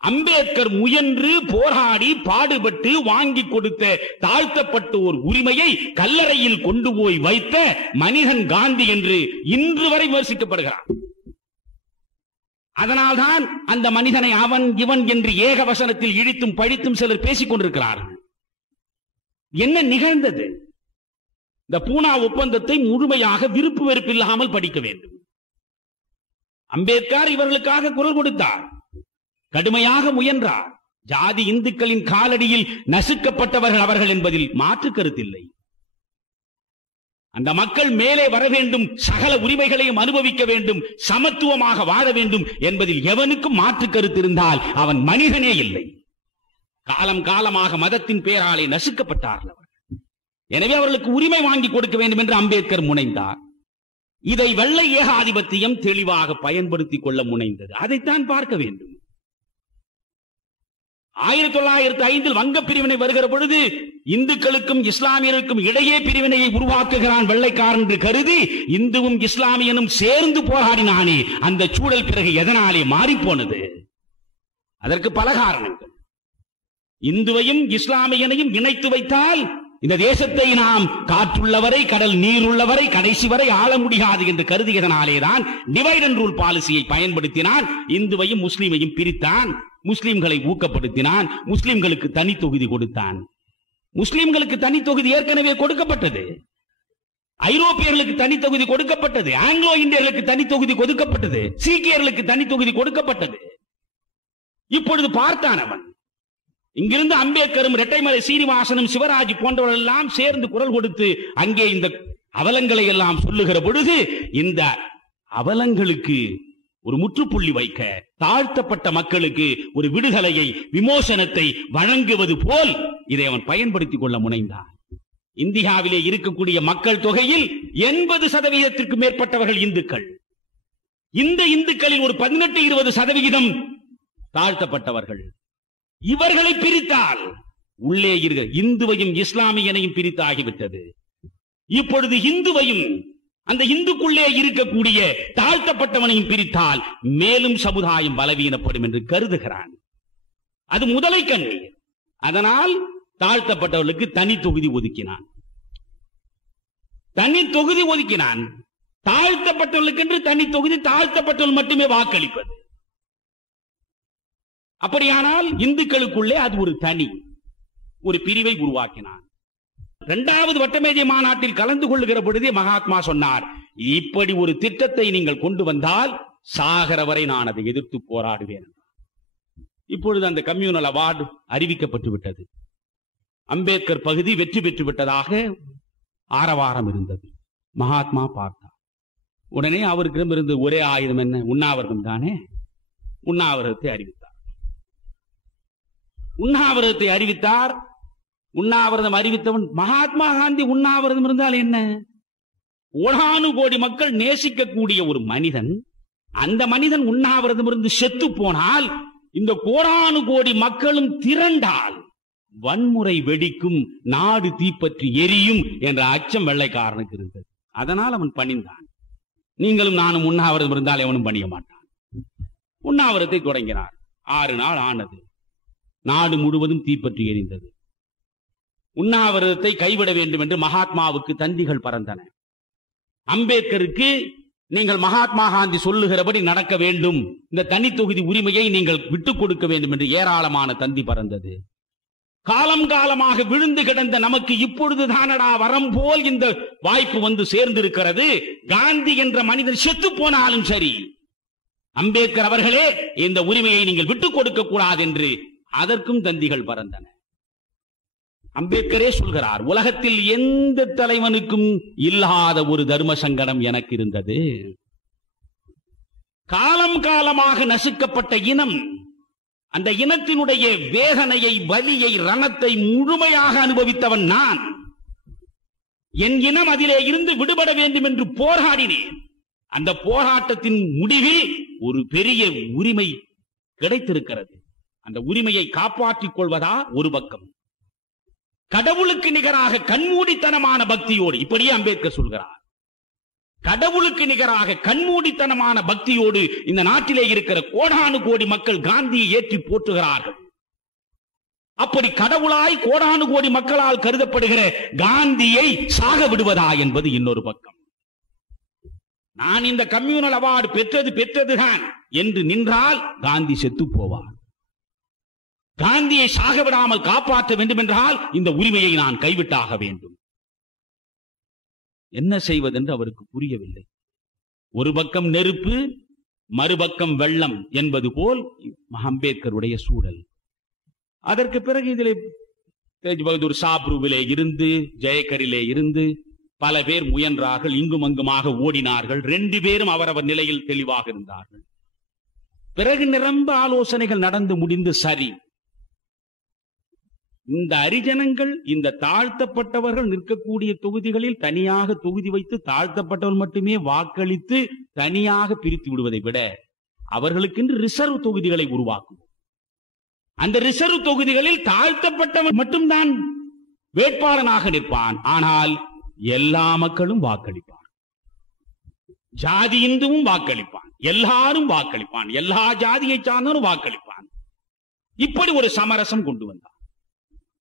அம்பேத்கர் முயன்று போராடி பாடுபட்டு வாங்கி கொடுத்த தாழ்த்தப்பட்ட ஒரு உரிமையை கல்லறையில் கொண்டு போய் வைத்த மனிதன் காந்தி என்று இன்று வரை விமர்சிக்கப்படுகிறார். அதனால்தான் அந்த மனிதனை அவன் இவன் என்று ஏகவசனத்தில் இழித்தும் பழித்தும் சிலர் பேசிக் கொண்டிருக்கிறார்கள். என்ன நிகழ்ந்தது? இந்த பூனா ஒப்பந்தத்தை முழுமையாக விருப்பு வெறுப்பு இல்லாமல் படிக்க வேண்டும். அம்பேத்கர் இவர்களுக்காக குரல் கொடுத்தார், கடுமையாக முயன்றார். ஜாதி இந்துக்களின் காலடியில் நசுக்கப்பட்டவர்கள் அவர்கள் என்பதில் மாற்று கருத்தில்லை. அந்த மக்கள் மேலே வர வேண்டும், சகல உரிமைகளையும் அனுபவிக்க வேண்டும், சமத்துவமாக வாழ வேண்டும் என்பதில் எவனுக்கும் மாற்று கருத்து இருந்தால் அவன் மனிதனே இல்லை. காலம் காலமாக மதத்தின் பேராலே நசுக்கப்பட்டார்கள். எனவே அவர்களுக்கு உரிமை வாங்கி கொடுக்க வேண்டும் என்று அம்பேத்கர் முனைந்தார். இதை வெள்ளை ஏகாதிபத்தியம் தெளிவாக பயன்படுத்திக் கொள்ள முனைந்தது. அதைத்தான் பார்க்க வேண்டும். 1905 வங்க பிரிவினை வருகிற பொழுது இந்துக்களுக்கும் இஸ்லாமியர்களுக்கும் இடையே பிரிவினையை உருவாக்குகிறான் வெள்ளைக்காரன் என்று கருதி இந்துவும் இஸ்லாமியனும் சேர்ந்து போராடினானே, அந்த சூழல் பிறகு எதனாலே மாறிப்போனது? அதற்கு பல காரணங்கள். இந்துவையும் இஸ்லாமியனையும் இணைத்து வைத்தால் இந்த தேசத்தை நாம் காற்றுள்ளவரை, கடல் நீர் உள்ளவரை, கடைசி வரை ஆள முடியாது என்று கருதியதனாலேதான் டிவைட் அண்ட் ரூல் பாலிசியை பயன்படுத்தினான். இந்துவையும் முஸ்லீமையும் பிரித்தான், முஸ்லிம்களை ஊக்கப்படுத்தினான், முஸ்லிம்களுக்கு தனி தொகுதி கொடுத்தான். முஸ்லிம்களுக்கு தனி தொகுதி ஏற்கனவே கொடுக்கப்பட்டது, ஐரோப்பியர்களுக்கு தனி தொகுதி கொடுக்கப்பட்டது, ஆங்கிலோ இந்தியர்களுக்கு தனி தொகுதி கொடுக்கப்பட்டது, சீக்கியர்களுக்கு தனி தொகுதி கொடுக்கப்பட்டது. இப்பொழுது பார்த்தான் அவன். இங்கிருந்து அம்பேத்கரும் இரட்டைமலை சீனிவாசனும் சிவராஜ் போன்றவர்கள் எல்லாம் சேர்ந்து குரல் கொடுத்து அங்கே இந்த அவலங்களை எல்லாம் சொல்லுகிற பொழுது இந்த அவலங்களுக்கு ஒரு முற்றுப்புள்ளி வைக்க, தாழ்த்தப்பட்ட மக்களுக்கு ஒரு விடுதலையை, விமோசனத்தை வழங்குவது போல் இதை அவன் பயன்படுத்திக் கொள்ள முனைந்தான். இந்தியாவிலே இருக்கக்கூடிய மக்கள் தொகையில் 80% மேற்பட்டவர்கள் இந்துக்கள். இந்த இந்துக்களில் ஒரு 18-20% தாழ்த்தப்பட்டவர்கள். இவர்களை பிரித்தால் உள்ளே இருக்கிற இந்துவையும் இஸ்லாமியனையும் பிரித்தாகிவிட்டது. இப்பொழுது இந்துவையும் அந்த இந்துக்குள்ளே இருக்கக்கூடிய தாழ்த்தப்பட்டவனையும் பிரித்தால் மேலும் சமுதாயம் பலவீனப்படும் என்று கருதுகிறான். அது முதலை கண்ணீர். அதனால் தாழ்த்தப்பட்டவர்களுக்கு தனி தொகுதி ஒதுக்கினான். தனி தொகுதி ஒதுக்கினான். தாழ்த்தப்பட்டவர்களுக்கு என்று தனி தொகுதி, தாழ்த்தப்பட்டவர்கள் மட்டுமே வாக்களிப்பது. அப்படியானால் இந்துக்களுக்குள்ளே அது ஒரு தனி ஒரு பிரிவை உருவாக்கினான். இரண்டாவது வட்டமேஜை மாநாட்டில் கலந்து கொள்ளுகிற பொழுதே மகாத்மா சொன்னார், இப்படி ஒரு திட்டத்தை நீங்கள் கொண்டு வந்தால் சாகர வரை நான் அதை எதிர்த்து போராடுவேன். இப்பொழுது அந்த கம்யூனல் அவார்டு அறிவிக்கப்பட்டு விட்டது. அம்பேத்கர் பகுதி வெற்றி பெற்று விட்டதாக ஆரவாரம் இருந்தது. மகாத்மா பார்த்தார். உடனே அவருக்கு இருந்த ஒரே ஆயுதம் என்ன? உண்ணாவிரதம் தானே. உண்ணாவிரதத்தை அறிவித்தார். உண்ணாவிரதத்தை அறிவித்தார். உண்ணாவிரதம் அறிவித்தவன் மகாத்மா காந்தி. உண்ணாவிரதம் இருந்தால் என்ன? கோடானு கோடி மக்கள் நேசிக்கக்கூடிய ஒரு மனிதன், அந்த மனிதன் உண்ணாவிரதம் இருந்து செத்து போனால் இந்த கோடானு கோடி மக்களும் திரண்டால் வன்முறை வெடிக்கும், நாடு தீப்பற்றி எரியும் என்ற அச்சம் வெள்ளைக்காரனுக்கு இருந்தது. அதனால் அவன் பணிந்தான். நீங்களும் நானும் உண்ணாவிரதம் இருந்தால் எவனும் பணிய மாட்டான். உண்ணாவிரதத்தை தொடங்கினார். 6 நாள் ஆனது. நாடு முழுவதும் தீப்பற்றி எரிந்தது. உண்ணாவிரதத்தை கைவிட வேண்டும் என்று மகாத்மாவுக்கு தந்திகள் பறந்தன. அம்பேத்கருக்கு நீங்கள் மகாத்மா காந்தி சொல்லுகிறபடி நடக்க வேண்டும், இந்த தனி தொகுதி உரிமையை நீங்கள் விட்டுக் கொடுக்க வேண்டும் என்று ஏராளமான தந்தி பறந்தது. காலம் காலமாக விழுந்து கிடந்த நமக்கு இப்பொழுது தானடா வரம் போல் இந்த வாய்ப்பு வந்து சேர்ந்திருக்கிறது. காந்தி என்ற மனிதன் செத்து போனாலும் சரி, அம்பேத்கர் அவர்களே இந்த உரிமையை நீங்கள் விட்டுக் கொடுக்க கூடாது என்று அதற்கும் தந்திகள் பறந்தன. அம்பேத்கரே சொல்கிறார், உலகத்தில் எந்த தலைவனுக்கும் இல்லாத ஒரு தர்ம சங்கடம் எனக்கு இருந்தது. காலம் காலமாக நசுக்கப்பட்ட இனம், அந்த இனத்தினுடைய வேதனையை, வலியை, ரணத்தை முழுமையாக அனுபவித்தவன் நான். என் இனம் அதிலே இருந்து விடுபட வேண்டும் என்று போராடினேன். அந்த போராட்டத்தின் முடிவில் ஒரு பெரிய உரிமை கிடைத்திருக்கிறது. அந்த உரிமையை காப்பாற்றிக் கொள்வதா ஒரு பக்கம், கடவுளுக்கு நிகராக கண்மூடித்தனமான பக்தியோடு, இப்படியே அம்பேத்கர் சொல்கிறார், கடவுளுக்கு நிகராக கண்மூடித்தனமான பக்தியோடு இந்த நாட்டிலே இருக்கிற கோடானு கோடி மக்கள் காந்தியை ஏற்றி போற்றுகிறார்கள். அப்படி கடவுளாய் கோடானு கோடி மக்களால் கருதப்படுகிற காந்தியை சாக விடுவதா என்பது இன்னொரு பக்கம். நான் இந்த கம்யூனல் அவார்டு பெற்றதுதான் என்று நின்றால் காந்தி செத்து போவார். காந்தியை சாக விடாமல் காப்பாற்ற வேண்டும் என்றால் இந்த உரிமையை நான் கைவிட்டாக வேண்டும். என்ன செய்வதென்று அவருக்கு புரியவில்லை. ஒரு பக்கம் நெருப்பு, மறுபக்கம் வெள்ளம் என்பது போல் அம்பேத்கருடைய சூழல். அதற்கு பிறகு இதிலே தேஜ் பகதூர் சாப்ருவிலே இருந்து, ஜெயக்கரிலே இருந்து பல பேர் முயன்றார்கள், இங்கும் அங்குமாக ஓடினார்கள். 2 பேரும் அவரவர் நிலையில் தெளிவாக இருந்தார்கள். பிறகு நிரம்ப ஆலோசனைகள் நடந்து முடிந்து, சரி இந்த ஹரிஜனங்கள், இந்த தாழ்த்தப்பட்டவர்கள் நிற்கக்கூடிய தொகுதிகளில் தனியாக தொகுதி வைத்து தாழ்த்தப்பட்டவர்கள் மட்டுமே வாக்களித்து தனியாக பிரித்து விடுவதை விட அவர்களுக்கென்று ரிசர்வ் தொகுதிகளை உருவாக்கும். அந்த ரிசர்வ் தொகுதிகளில் தாழ்த்தப்பட்டவன் மட்டும்தான் வேட்பாளனாக நிற்பான். ஆனால் எல்லா மக்களும் வாக்களிப்பான். ஜாதி இந்துவும் வாக்களிப்பான், எல்லாரும் வாக்களிப்பான், எல்லா ஜாதியை சார்ந்தவரும் வாக்களிப்பான். இப்படி ஒரு சமரசம் கொண்டு வந்தான்.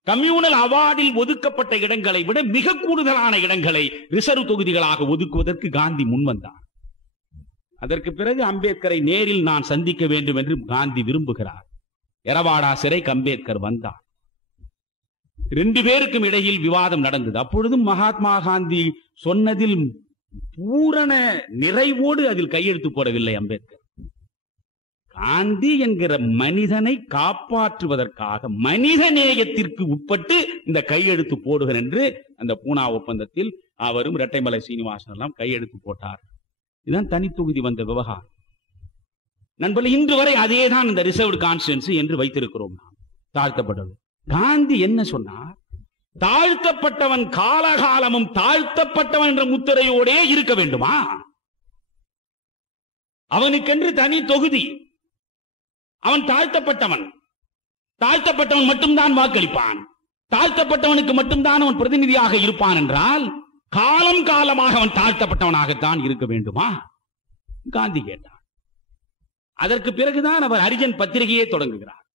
கம்யூனல் அவார்டில் ஒதுக்கப்பட்ட இடங்களை விட மிக கூடுதலான இடங்களை ரிசர்வ் தொகுதிகளாக ஒதுக்குவதற்கு காந்தி முன்வந்தார். அதற்கு பிறகு அம்பேத்கரை நேரில் நான் சந்திக்க வேண்டும் என்று காந்தி விரும்புகிறார். எரவாடா சிறைக்கு அம்பேத்கர் வந்தார். 2 பேருக்கும் இடையில் விவாதம் நடந்தது. அப்பொழுதும் மகாத்மா காந்தி சொன்னதில் பூரண நிறைவோடு அதில் கையெழுத்து போடவில்லை அம்பேத்கர். காந்தி என்கிற மனிதனை காப்பாற்றுவதற்காக மனித நேயத்திற்கு உட்பட்டு இந்த கையெழுத்து போடுகிறேன் என்று அந்த பூனா ஒப்பந்தத்தில் அவரும் இரட்டைமலை சீனிவாசன் எல்லாம் கையெழுத்து போட்டார். இதுதான் தனித்தொகுதி வந்த விவகாரம். நண்பர்களே, இன்று வரை அதேதான் இந்த ரிசர்வ்டு கான்ஸ்டிட்யூன்சி என்று வைத்திருக்கிறோம். நாம் தாழ்த்தப்பட்டது. காந்தி என்ன சொன்னார்? தாழ்த்தப்பட்டவன் காலகாலமும் தாழ்த்தப்பட்டவன் என்ற முத்திரையோடே இருக்க வேண்டுமா? அவனுக்கென்று தனி தொகுதி. அவன் தாழ்த்தப்பட்டவன். தாழ்த்தப்பட்டவன் மட்டும்தான் வாக்களிப்பான். தாழ்த்தப்பட்டவனுக்கு மட்டும்தான் அவன் பிரதிநிதியாக இருப்பான் என்றால் காலம் காலமாக அவன் தாழ்த்தப்பட்டவனாகத்தான் இருக்க வேண்டுமா? காந்தி கேட்டார். அதற்கு பிறகுதான் அவர் ஹரிஜன் பத்திரிகையை தொடங்குகிறார்.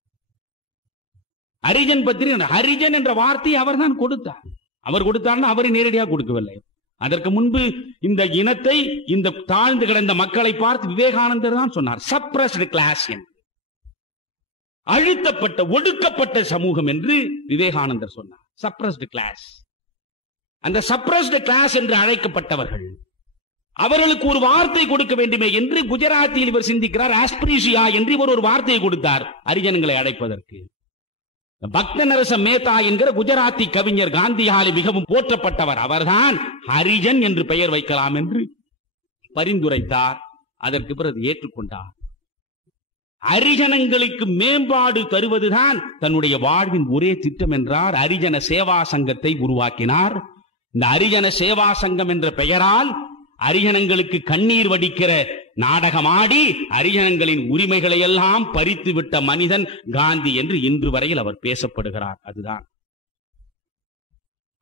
ஹரிஜன் பத்திரிகை, ஹரிஜன் என்ற வார்த்தையை அவர் தான் கொடுத்தார். அவர் கொடுத்தார்னா அவரை நேரடியாக கொடுக்கவில்லை. அதற்கு முன்பு இந்த இனத்தை, இந்த தாழ்ந்து கிடந்த மக்களை பார்த்து விவேகானந்தர் தான் சொன்னார், சப்ரஸ்டு கிளாஸ் என்று, அழுத்தப்பட்ட ஒடுக்கப்பட்ட சமூகம் என்று விவேகானந்தர் சொன்னார். Suppressed class. அந்த சப்ரஸ்டு கிளாஸ் என்று அழைக்கப்பட்டவர்கள், அவர்களுக்கு ஒரு வார்த்தை கொடுக்க வேண்டுமே என்று குஜராத்தியில் இவர் சிந்திக்கிறார். ஆஸ்பிரிஷியா என்று இவர் ஒரு வார்த்தையை கொடுத்தார் ஹரிஜனங்களை அழைப்பதற்கு. பக்தநரச மேத்தா என்கிற குஜராத்தி கவிஞர் காந்தியால் மிகவும் போற்றப்பட்டவர். அவர்தான் ஹரிஜன் என்று பெயர் வைக்கலாம் என்று பரிந்துரைத்தார். அதற்கு பிறகு ஏற்றுக்கொண்டார். ஹரிஜனங்களுக்கு மேம்பாடு தருவதுதான் தன்னுடைய வாழ்வின் ஒரே திட்டம் என்றார். ஹரிஜன சேவா சங்கத்தை உருவாக்கினார். இந்த ஹரிஜன சேவா சங்கம் என்ற பெயரால் ஹரிஜனங்களுக்கு கண்ணீர் வடிக்கிற நாடகமாடி ஹரிஜனங்களின் உரிமைகளை எல்லாம் பறித்து விட்ட மனிதன் காந்தி என்று இன்று வரையில் அவர் பேசப்படுகிறார். அதுதான்.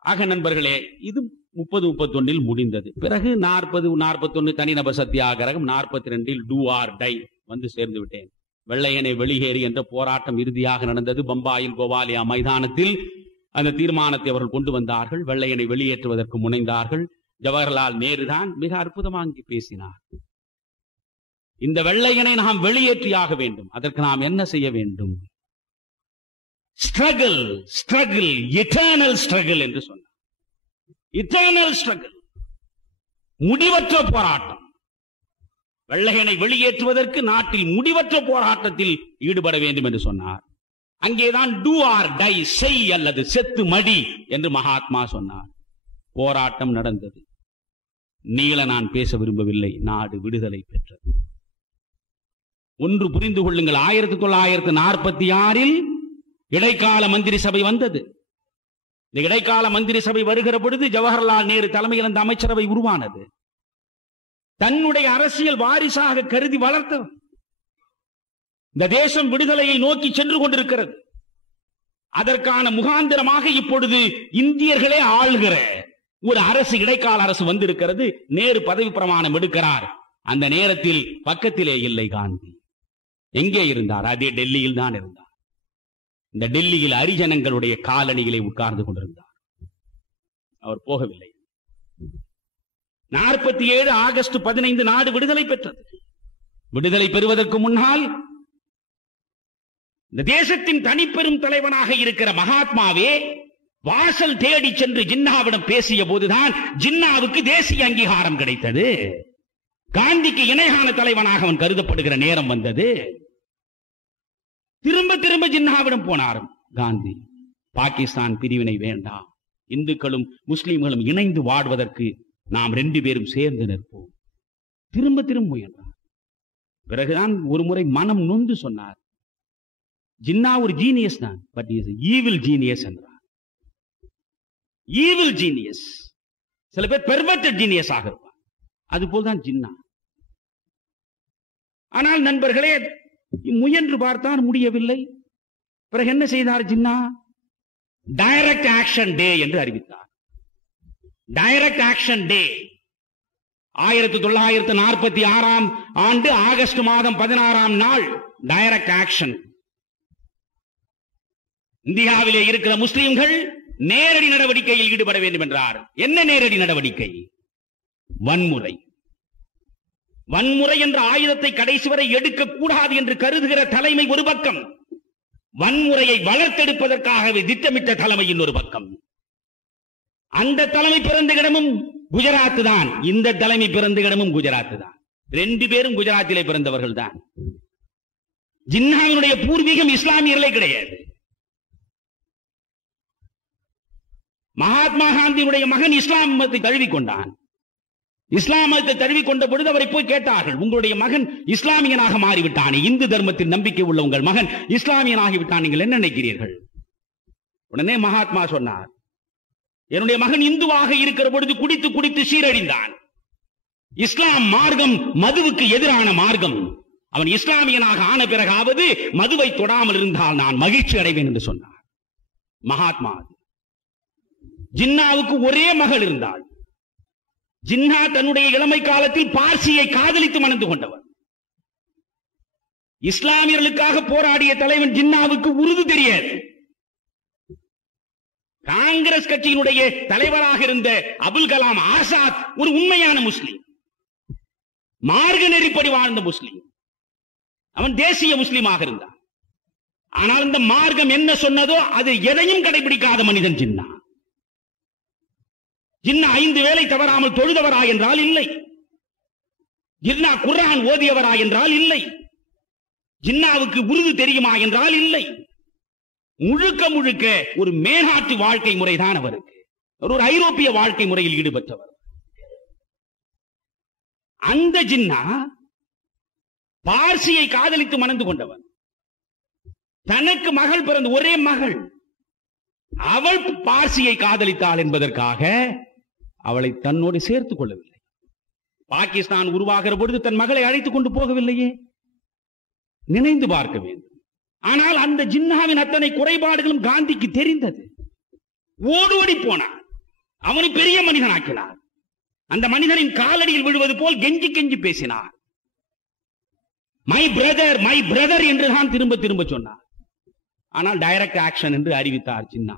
ஆக நண்பர்களே, இது 30-31 முடிந்தது. பிறகு 40-41 தனிநபர் சத்தியாகிரகம், 42 டூ ஆர் டை வந்து சேர்ந்து விட்டேன். வெள்ளையனை வெளியேறு என்ற போராட்டம் இறுதியாக நடந்தது. பம்பாயில் கோவாலியா மைதானத்தில் அந்த தீர்மானத்தை அவர்கள் கொண்டு வந்தார்கள். வெள்ளையனை வெளியேற்றுவதற்கு முனைந்தார்கள். ஜவஹர்லால் நேரு தான் மிக அற்புதமாக பேசினார். இந்த வெள்ளையனை நாம் வெளியேற்றியாக வேண்டும். அதற்கு நாம் என்ன செய்ய வேண்டும்? ஸ்ட்ரகிள், ஸ்ட்ரகிள், இட்டர்னல் ஸ்ட்ரகிள் என்று சொன்னார். இட்டர்னல் ஸ்ட்ரகிள், முடிவற்ற போராட்டம். வெள்ளையனை வெளியேற்றுவதற்கு நாட்டில் முடிவற்ற போராட்டத்தில் ஈடுபட வேண்டும் என்று சொன்னார். அங்கேதான் டூ ஆர் டை, செய் அல்லது செத்து மடி என்று மகாத்மா சொன்னார். போராட்டம் நடந்தது. நீள நான் பேச விரும்பவில்லை. நாடு விடுதலை பெற்றது. ஒன்று புரிந்து கொள்ளுங்கள், 1946 இடைக்கால மந்திரி சபை வந்தது. இந்த இடைக்கால மந்திரி சபை வருகிற பொழுது ஜவஹர்லால் நேரு தலைமையில் அந்த அமைச்சரவை உருவானது. தன்னுடைய அரசியல் வாரிசாக கருதி வளர்த்தவர். இந்த தேசம் விடுதலையை நோக்கி சென்று கொண்டிருக்கிறது. அதற்கான முகாந்திரமாக இப்பொழுது இந்தியர்களே ஆள்கிற ஒரு அரசு, இடைக்கால அரசு வந்திருக்கிறது. நேரு பதவி பிரமாணம் எடுக்கிறார். அந்த நேரத்தில் பக்கத்திலே இல்லை காந்தி. எங்கே இருந்தார்? அதே டெல்லியில் தான் இருந்தார். இந்த டெல்லியில் ஹரிஜனங்களுடைய காலணிகளை உட்கார்ந்து கொண்டிருந்தார். அவர் போகவில்லை. 47 ஆகஸ்ட் 15 நாடு விடுதலை பெற்றது. விடுதலை பெறுவதற்கு முன்னால் இந்த தேசத்தின் தனிப்பெரும் தலைவனாக இருக்கிற மகாத்மாவே வாசல் தேடி சென்று ஜின்னாவிடம் பேசிய போதுதான் ஜின்னாவுக்கு தேசிய அங்கீகாரம் கிடைத்தது. காந்திக்கு இணையான தலைவனாக அவன் கருதப்படுகிற நேரம் வந்தது. திரும்ப திரும்ப ஜின்னாவிடம் போனார் காந்தி. பாகிஸ்தான் பிரிவினை வேண்டாம், இந்துக்களும் முஸ்லிம்களும் இணைந்து வாழ்வதற்கு நாம் 2 பேரும் சேர்ந்து நிற்போம். திரும்ப திரும்ப முயன்றார். பிறகுதான் ஒரு முறை மனம் நொந்து சொன்னார், ஜின்னா ஒரு ஜீனியஸ் தான், பட் இஸ் ஈவில் ஜீனியஸ் என்றார். Evil genius. சில பேர் பெர்வர்டட் ஜீனியஸ் ஆக இருப்பார். அதுபோல்தான் ஜின்னா. ஆனால் நண்பர்களே, முயன்று பார்த்தார், முடியவில்லை. பிறகு என்ன செய்தார் ஜின்னா? டைரக்ட் ஆக்ஷன் டே என்று அறிவித்தார். டைரக்ட் ஆக்ஷன் டே 1946 ஆண்டு ஆகஸ்ட் மாதம் 16ஆம் நாள் டைரக்ட் ஆக்ஷன். இந்தியாவிலே இருக்கிற முஸ்லிம்கள் நேரடி நடவடிக்கையில் ஈடுபட வேண்டும் என்றார். என்ன நேரடி நடவடிக்கை? வன்முறை. வன்முறை என்ற ஆயுதத்தை கடைசி வரை எடுக்கக்கூடாது என்று கருதுகிற தலைமை ஒரு பக்கம், வன்முறையை வளர்த்தெடுப்பதற்காகவே திட்டமிட்ட தலைமை இன்னொரு பக்கம். அந்த தலைமை பிறந்த இடமும் குஜராத் தான், இந்த தலைமை பிறந்த இடமும் குஜராத் தான். 2 பேரும் குஜராத்திலே பிறந்தவர்கள் தான். ஜின்னாவினுடைய பூர்வீகம் இஸ்லாமியர்களே கிடையாது. மகாத்மா காந்தியினுடைய மகன் இஸ்லாம் மதத்தை தழுவிக்கொண்டான். இஸ்லாம் மதத்தை தழுவிக்கொண்ட பொழுது அவரை போய் கேட்டார்கள், உங்களுடைய மகன் இஸ்லாமியனாக மாறிவிட்டான், இந்து தர்மத்தில் நம்பிக்கை உள்ள உங்கள் மகன் இஸ்லாமியனாகிவிட்டான், நீங்கள் என்ன நினைக்கிறீர்கள்? உடனே மகாத்மா சொன்னார், என்னுடைய மகன் இந்துவாக இருக்கிற பொழுது குடித்து குடித்து சீரழிந்தான். இஸ்லாம் மார்க்கம் மதுவுக்கு எதிரான மார்க்கம். அவன் இஸ்லாமியனாக ஆன பிறகாவது மதுவை தொடாமல் இருந்தால் நான் மகிழ்ச்சி அடைவேன் என்று சொன்னார் மகாத்மா. ஜின்னாவுக்கு ஒரே மகள் இருந்தாள். ஜின்னா தன்னுடைய இளமை காலத்தில் பார்சியை காதலித்து மணந்து கொண்டவர். இஸ்லாமியர்களுக்காக போராடிய தலைவன் ஜின்னாவுக்கு உருது தெரியாது. காங்கிரஸ் கட்சியினுடைய தலைவராக இருந்த அபுல் கலாம் ஆசாத் ஒரு உண்மையான முஸ்லிம், மார்க்க நெறிப்படி வாழ்ந்த முஸ்லிம். அவன் தேசிய முஸ்லிமாக இருந்தான். ஆனால் இந்த மார்க்கம் என்ன சொன்னதோ அது எதையும் கடைபிடிக்காத மனிதன் ஜின்னா. ஜின்னா 5 வேளை தவறாமல் தொழுதவரா என்றால் இல்லை. ஜின்னா குர்ஆன் ஓதியவரா என்றால் இல்லை. ஜின்னாவுக்கு உருது தெரியுமா என்றால் இல்லை. முழுக்க முழுக்க ஒரு மேனாட்டு வாழ்க்கை முறைதான் அவருக்கு. ஒரு ஐரோப்பிய வாழ்க்கை முறையில் ஈடுபட்டவர். அந்த ஜின்னா பார்சியை காதலித்து மணந்து கொண்டவன். தனக்கு மகள் பிறந்த ஒரே மகள், அவள் பார்சியை காதலித்தாள் என்பதற்காக அவளை தன்னோடு சேர்த்துக் கொள்ளவில்லை. பாகிஸ்தான் உருவாகிற பொழுது தன் மகளை அழைத்துக் கொண்டு போகவில்லையே, நினைந்து பார்க்க வேண்டும். ஆனால் அந்த ஜின்னாவின் அத்தனை குறைபாடுகளும் காந்திக்கு தெரிந்தது. ஓடோடி போனார், அவனை பெரிய மனிதனாக்கினார். அந்த மனிதனின் காலடியில் விழுவது போல் கெஞ்சி கெஞ்சி பேசினார். மை பிரதர் என்று தான் திரும்ப திரும்ப சொன்னார். ஆனால் டைரக்ட் ஆக்ஷன் என்று அறிவித்தார் ஜின்னா.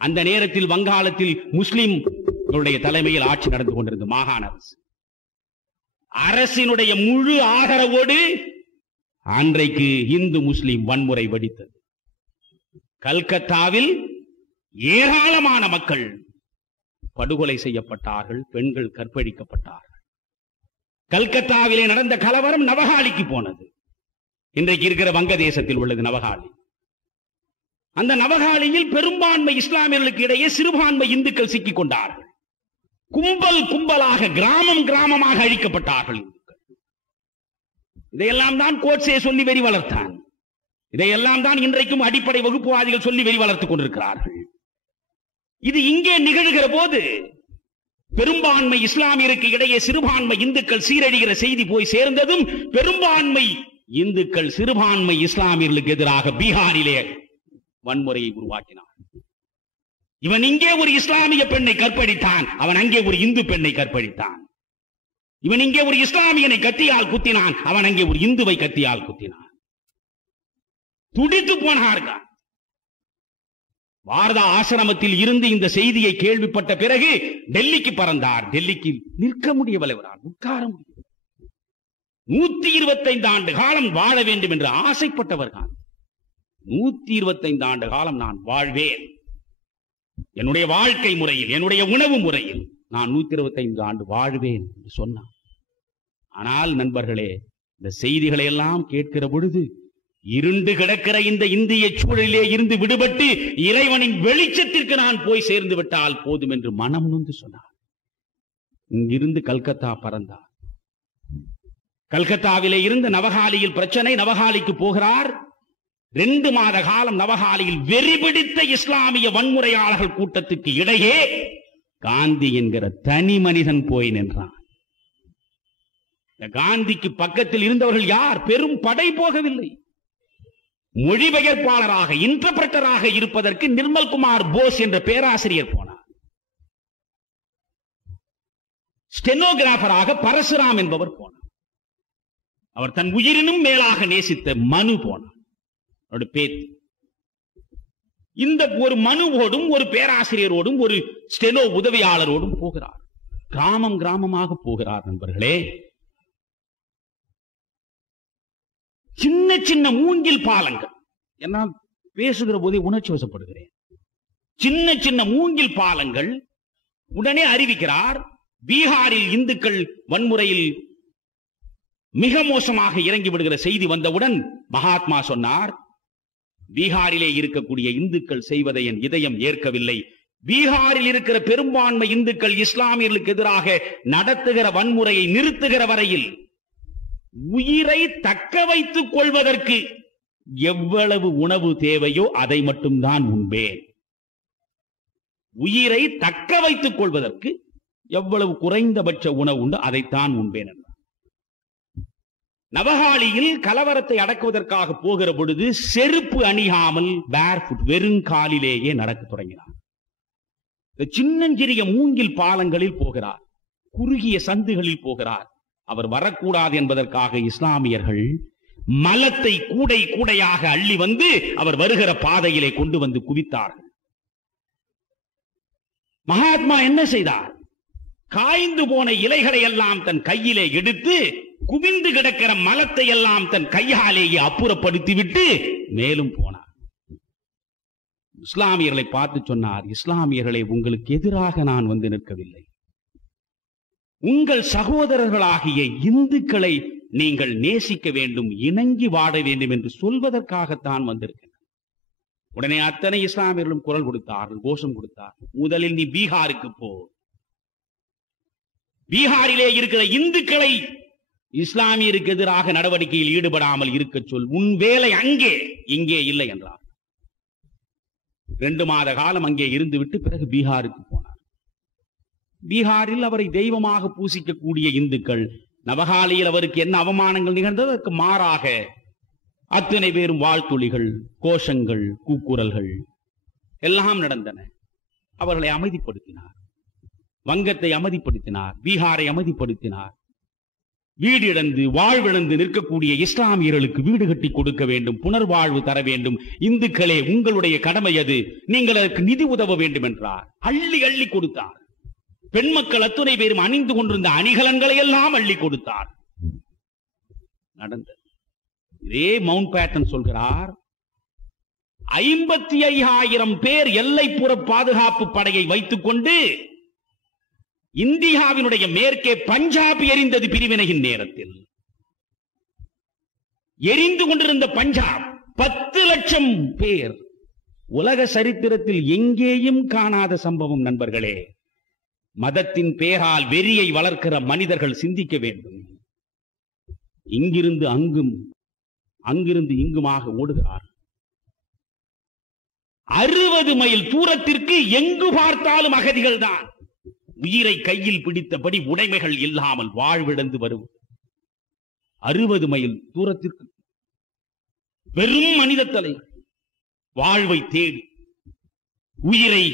அந்த நேரத்தில் வங்காளத்தில் முஸ்லிம்களுடைய தலைமையில் ஆட்சி நடந்து கொண்டிருந்த மாகாண அரசு. அரசினுடைய முழு ஆதரவோடு அன்றைக்கு இந்து முஸ்லிம் வன்முறை வெடித்தது. கல்கத்தாவில் ஏராளமான மக்கள் படுகொலை செய்யப்பட்டார்கள், பெண்கள் கற்பழிக்கப்பட்டார்கள். கல்கத்தாவிலே நடந்த கலவரம் நவகாலிக்கு போனது. இன்றைக்கு இருக்கிற வங்கதேசத்தில் உள்ளது நவகாலி. அந்த நவகாலியில் பெரும்பான்மை இஸ்லாமியர்களுக்கு இடையே சிறுபான்மை இந்துக்கள் சிக்கிக் கொண்டார்கள். கும்பல் கும்பலாக, கிராமம் கிராமமாக அழிக்கப்பட்டார்கள் இந்துக்கள். இதையெல்லாம் தான் கோட்சே சொல்லி வெறி வளர்த்தான். இதையெல்லாம் தான் இன்றைக்கும் அடிப்படை வகுப்புவாதிகள் சொல்லி வெறி வளர்த்துக் கொண்டிருக்கிறார்கள். இது இங்கே நிகழ்கிற போது பெரும்பான்மை இஸ்லாமியருக்கு இடையே சிறுபான்மை இந்துக்கள் சீரழிகிற செய்தி போய் சேர்ந்ததும் பெரும்பான்மை இந்துக்கள் சிறுபான்மை இஸ்லாமியர்களுக்கு எதிராக பீகாரிலே வன்முறையை உருவாக்கினார். இவன் இங்கே ஒரு இஸ்லாமிய பெண்ணை கற்பழித்தான், அவன் அங்கே ஒரு இந்து பெண்ணை கற்பழித்தான். இவன் இங்கே ஒரு இஸ்லாமியனை கத்தியால் குத்தினான், அவன் அங்கே ஒரு இந்துவை கத்தியால் குத்தினான். துடித்து போனார்கள். வாரதா ஆசிரமத்தில் இருந்து இந்த செய்தியை கேள்விப்பட்ட பிறகு டெல்லிக்கு பறந்தார். டெல்லிக்கு நிற்க முடியவில்லை, உட்கார முடியவில்லை. 125 ஆண்டு காலம் வாழ வேண்டும் என்று ஆசைப்பட்டவர் தான். 125 ஆண்டு காலம் நான் வாழ்வேன், என்னுடைய வாழ்க்கை முறையில், என்னுடைய உணவு முறையில் நான் 125 ஆண்டு வாழ்வேன் என்று சொன்னார். ஆனால் நண்பர்களே, இந்த செய்திகளை எல்லாம் கேட்கிற பொழுது இருண்டு கிடக்கிற இந்த இந்திய சூழலிலே இருந்து விடுபட்டு இறைவனின் வெளிச்சத்திற்கு நான் போய் சேர்ந்து விட்டால் போதும் என்று மனம் நொந்து சொன்னார். இங்கிருந்து கல்கத்தா பறந்தார். கல்கத்தாவிலே இருந்து நவகாலியில் பிரச்சனை, நவகாலிக்கு போகிறார். 2 மாத காலம் நவகாலியில் வெறிபிடித்த இஸ்லாமிய வன்முறையாளர்கள் கூட்டத்துக்கு இடையே காந்தி என்கிற தனி மனிதன் போய் நின்றான். காந்திக்கு பக்கத்தில் இருந்தவர்கள் யார்? பெரும் படை போகவில்லை. மொழிபெயர்ப்பாளராக இன்டர்பிரட்டராக இருப்பதற்கு நிர்மல் குமார் போஸ் என்ற பேராசிரியர் போனார். ஸ்டெனோகிராபராக பரசுராம் என்பவர் போனார். அவர் தன் உயிரினும் மேலாக நேசித்த மனு போனார். அவருடைய பேத்தி. இந்த ஒரு மனுவோடும் ஒரு பேராசிரியரோடும் ஒரு ஸ்டெனோ உதவியாளரோடும் போகிறார். கிராமம் கிராமமாக போகிறார். நண்பர்களே, சின்ன சின்ன மூங்கில் பாலங்கள், என்னால் பேசுகிற போதே உணர்ச்சி வசப்படுகிறேன். சின்ன சின்ன மூங்கில் பாலங்கள் உடனே அறிவிக்கிறார். பீகாரில் இந்துக்கள் வன்முறையில் மிக மோசமாக இறங்கி விடுகிற செய்தி வந்தவுடன் மகாத்மா சொன்னார், பீகாரிலே இருக்கக்கூடிய இந்துக்கள் செய்வதை என் இதயம் ஏற்கவில்லை. பீகாரில் இருக்கிற பெரும்பான்மை இந்துக்கள் இஸ்லாமியர்களுக்கு எதிராக நடத்துகிற வன்முறையை நிறுத்துகிற வரையில் உயிரை தக்க வைத்துக் கொள்வதற்கு எவ்வளவு உணவு தேவையோ அதை மட்டும்தான் உண்பேன். உயிரை தக்க வைத்துக் கொள்வதற்கு எவ்வளவு குறைந்தபட்ச உணவு உண்டு அதைத்தான் உண்பேன் என்றார். நவகாலியில் கலவரத்தை அடக்குவதற்காக போகிற பொழுது செருப்பு அணியாமல் பேர்ஃபுட் வெறுங்காலிலேயே நடக்க தொடங்கினார். சின்னஞ்சிறிய மூங்கில் பாலங்களில் போகிறார், குறுகிய சந்துகளில் போகிறார். அவர் வரக்கூடாது என்பதற்காக இஸ்லாமியர்கள் மலத்தை கூடை கூடையாக அள்ளி வந்து அவர் வருகிற பாதையிலே கொண்டு வந்து குவித்தார்கள். மகாத்மா என்ன செய்தார்? காய்ந்து போன இலைகளை எல்லாம் தன் கையிலே எடுத்து குவிந்து கிடக்கிற மலத்தை எல்லாம் தன் கையாலேயே அப்புறப்படுத்திவிட்டு மேலும் போனார். இஸ்லாமியர்களை பார்த்து சொன்னார், இஸ்லாமியர்களை உங்களுக்கு எதிராக நான் வந்து நிற்கவில்லை. உங்கள் சகோதரர்களாகிய இந்துக்களை நீங்கள் நேசிக்க வேண்டும், இணங்கி வாழ வேண்டும் என்று சொல்வதற்காகத்தான் வந்திருக்கிறேன். உடனே அத்தனை இஸ்லாமியர்களும் குரல் கொடுத்தார்கள், கோஷம் கொடுத்தார்கள். முதலில் நீ பீகாருக்கு போ, பீகாரிலே இருக்கிற இந்துக்களை இஸ்லாமியருக்கு எதிராக நடவடிக்கையில் ஈடுபடாமல் இருக்க சொல், உன் வேலை அங்கே, இங்கே இல்லை என்றார். 2 மாத காலம் அங்கே இருந்துவிட்டு பிறகு பீகாருக்கு போனார். பீகாரில் அவரை தெய்வமாக பூசிக்கக்கூடிய இந்துக்கள், நவகாலியில் அவருக்கு என்ன அவமானங்கள் நிகழ்ந்தது அதற்கு மாறாக அத்தனை பேரும் வாழ்த்துளிகள், கோஷங்கள், கூக்குரல்கள் எல்லாம் நடந்தன. அவர்களை அமைதிப்படுத்தினார். வங்கத்தை அமைதிப்படுத்தினார், பீகாரை அமைதிப்படுத்தினார். வீடு இழந்து வாழ்விழந்து நிற்கக்கூடிய இஸ்லாமியர்களுக்கு வீடு கட்டி கொடுக்க வேண்டும், புனர்வாழ்வு தர வேண்டும். இந்துக்களே, உங்களுடைய கடமை அது, நீங்கள் அதற்கு நிதி உதவ வேண்டும் என்றார். அள்ளி அள்ளி கொடுத்தார். பெண் மக்கள் அத்துணை பேரும் அணிந்து கொண்டிருந்த அணிகலன்களை எல்லாம் அள்ளி கொடுத்தார். நடந்தது. இதே மவுண்ட் பேட்டன் சொல்கிறார், 55,000 பேர் எல்லைப்புற பாதுகாப்பு படையை வைத்துக் கொண்டு இந்தியாவினுடைய மேற்கே பஞ்சாப் எரிந்தது. பிரிவினையின் நேரத்தில் எரிந்து கொண்டிருந்த பஞ்சாப் 10 லட்சம் பேர். உலக சரித்திரத்தில் எங்கேயும் காணாத சம்பவம் நண்பர்களே. மதத்தின் பேரால் வெறியை வளர்க்கிற மனிதர்கள் சிந்திக்க வேண்டும். இங்கிருந்து அங்கும், அங்கிருந்து இங்குமாக ஓடுகிறார். 60 மைல் தூரத்திற்கு எங்கு பார்த்தாலும் அகதிகள் தான். உயிரை கையில் பிடித்தபடி உடைமைகள் இல்லாமல் வாழ்விழந்து வரும் 60 மைல் தூரத்திற்கு வெறும் மனித தலை வாழ்வை தேடி உயிரை